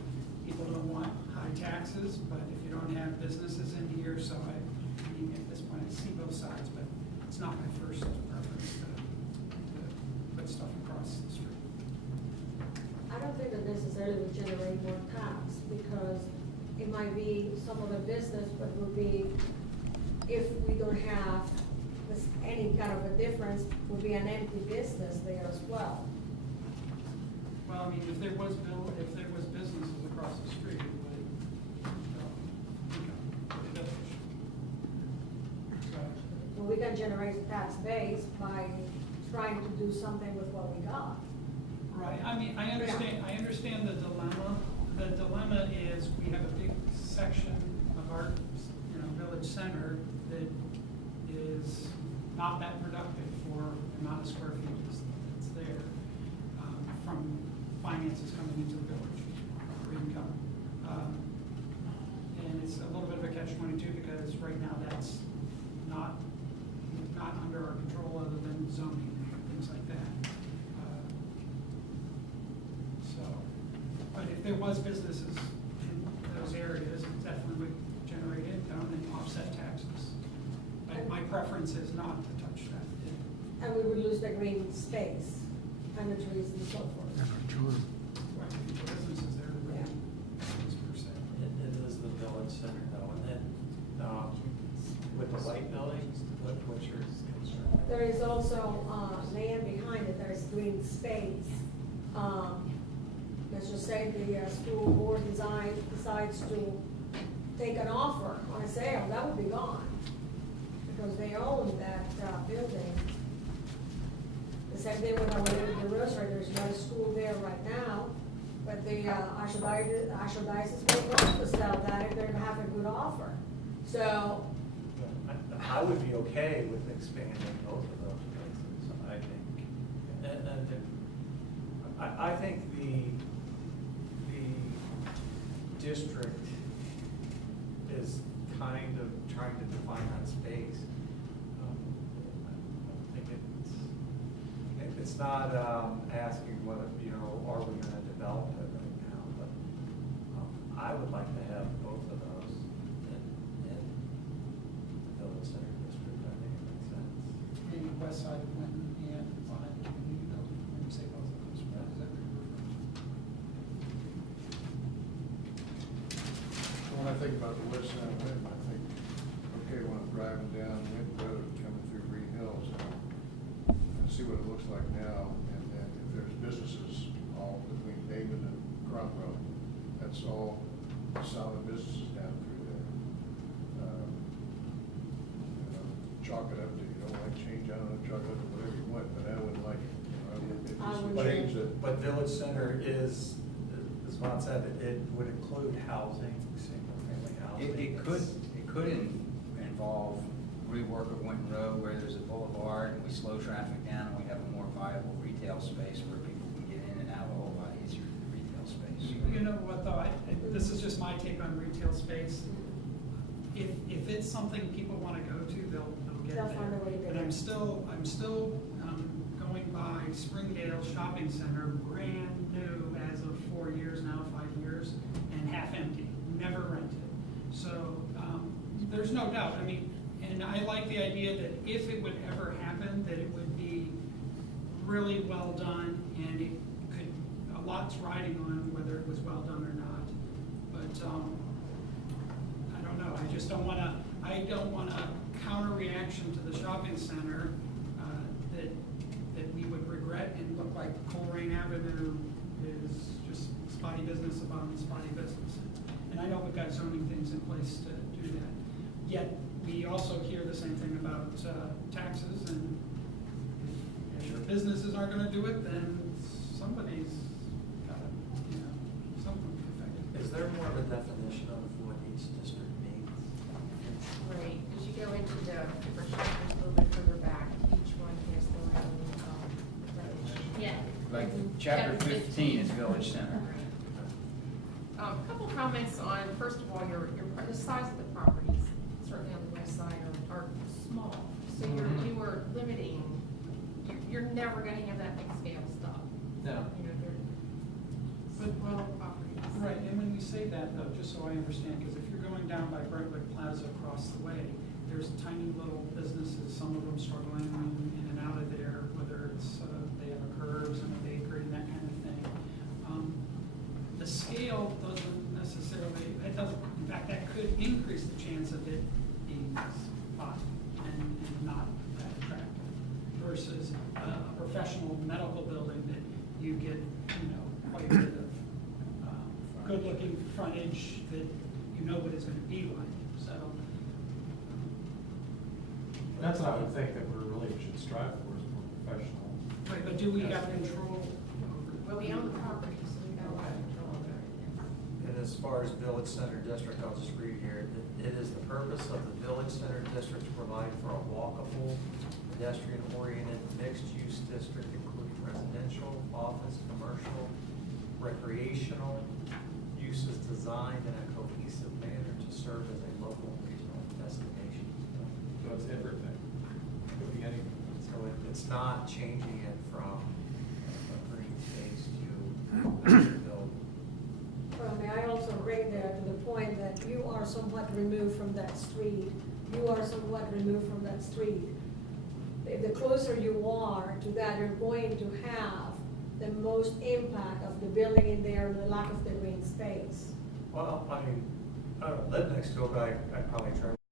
people don't want high taxes, but if you don't have businesses in here, so at this point, I see both sides, but it's not my first preference to put stuff across the street. necessarily would generate more tax, because it might be some other business, but would be, if we don't have any kind of a difference, would be an empty business there as well. Well, I mean, if there was businesses across the street, it would, the village. So, Well, we can generate a tax base by trying to do something with what we got. right, I mean, I understand the dilemma. The dilemma is, we have a big section of our, village center that is not that productive for the amount of square feet that's there, from finances coming into the village, for income. And it's a little bit of a catch-22, because right now that's not under our control, other than zoning, things like that. But if there was businesses in those areas, it definitely would generate income and offset taxes. But my preference is not to touch that. And we would lose the green space and the trees and so forth. Right, if the businesses there, there would be business per se. It is the village center though, and then, with the white buildings, what's your concern? There is also, land behind it, there is green space. Let's just say the school board decides to take an offer on a sale, that would be gone, because they own that building. The same thing with the Rosary, there's not a school there right now, but the Archdiocese may want to sell that if they're gonna have a good offer. So, I would be okay with expanding both of those places, I think. And I think the district is kind of trying to define that space. I think it's not asking whether, are we going to develop it right now, but I would like to have both of those in the village center district. I think it makes sense. Maybe west side of Clinton and behind the community building, when you say both of those, what is that? When I think about the west side of Linton, I think, okay, when I'm driving down Linton Road, coming through Greenhills, I see what it looks like now, and then if there's businesses all between Damon and Cromwell, that's all solid businesses down through there. Chalk it up to, you don't like change, I don't know, chalk it up to whatever you want, but I wouldn't like it. I would Change it. But village center is, as Ron said, it would include housing, single-family housing. It could involve rework of Winton Road, where there's a boulevard, and we slow traffic down, and we have a more viable retail space where people can get in and out a whole lot easier than retail space. You know what though, this is just my take on retail space. If it's something people wanna go to, they'll get They'll find a way to there. get But there. I'm still going by Springdale Shopping Center, brand new as of 4 years now, 5 years, and half empty, never rented. So, there's no doubt, I mean, and I like the idea that if it would ever happen, that it would be really well done, and it could, a lot's riding on whether it was well done or not. But, I don't know, I just don't wanna counter reaction to the shopping center, that we would regret and look like Coleraine Avenue is just spotty business upon spotty business. And I know we've got zoning things in place to do that. Yet, we also hear the same thing about taxes, and if the businesses aren't gonna do it, then somebody's gotta, something affected. Is there more of a definition of what each district means? Right, as you go into the different chapters a little bit further back, each one has their own, definition. Yeah. Like chapter 15 is village center. A couple comments on, first of all, the size of the properties, certainly on the west side, are small. So you are limiting, you're never gonna have that big scale stuff. No. They're small properties. Right, and when you say that though, just so I understand, because if you're going down by Brentwood Plaza across the way, there's tiny little businesses, some of them struggling in and out of there, whether it's, they have a Curves and a bakery and that kind of thing. the scale doesn't necessarily, it doesn't, in fact, that could increase the chance of it being spot and not that attractive versus a professional medical building that you get, quite a bit of good-looking frontage that you know what it's gonna be like, so. That's what I would think that we really should strive for, is more professional. Right, but do we have control over? Well, we own the property, so we got a lot of control over everything. And as far as Village Center District, I'll just read here, it is the purpose of the Village Center District to provide for a walkable, pedestrian-oriented, mixed-use district including residential, office, commercial, recreational, uses designed in a cohesive manner to serve as a local and regional destination. So it's everything. It could be anything. So it's not changing it from a green space to a building. Well, may I also bring there to the point that you are somewhat removed from that street. You are somewhat removed from that street. The closer you are to that, you're going to have the most impact of the building in there and the lack of the green space. Well, I mean, I don't live next to it, but I probably try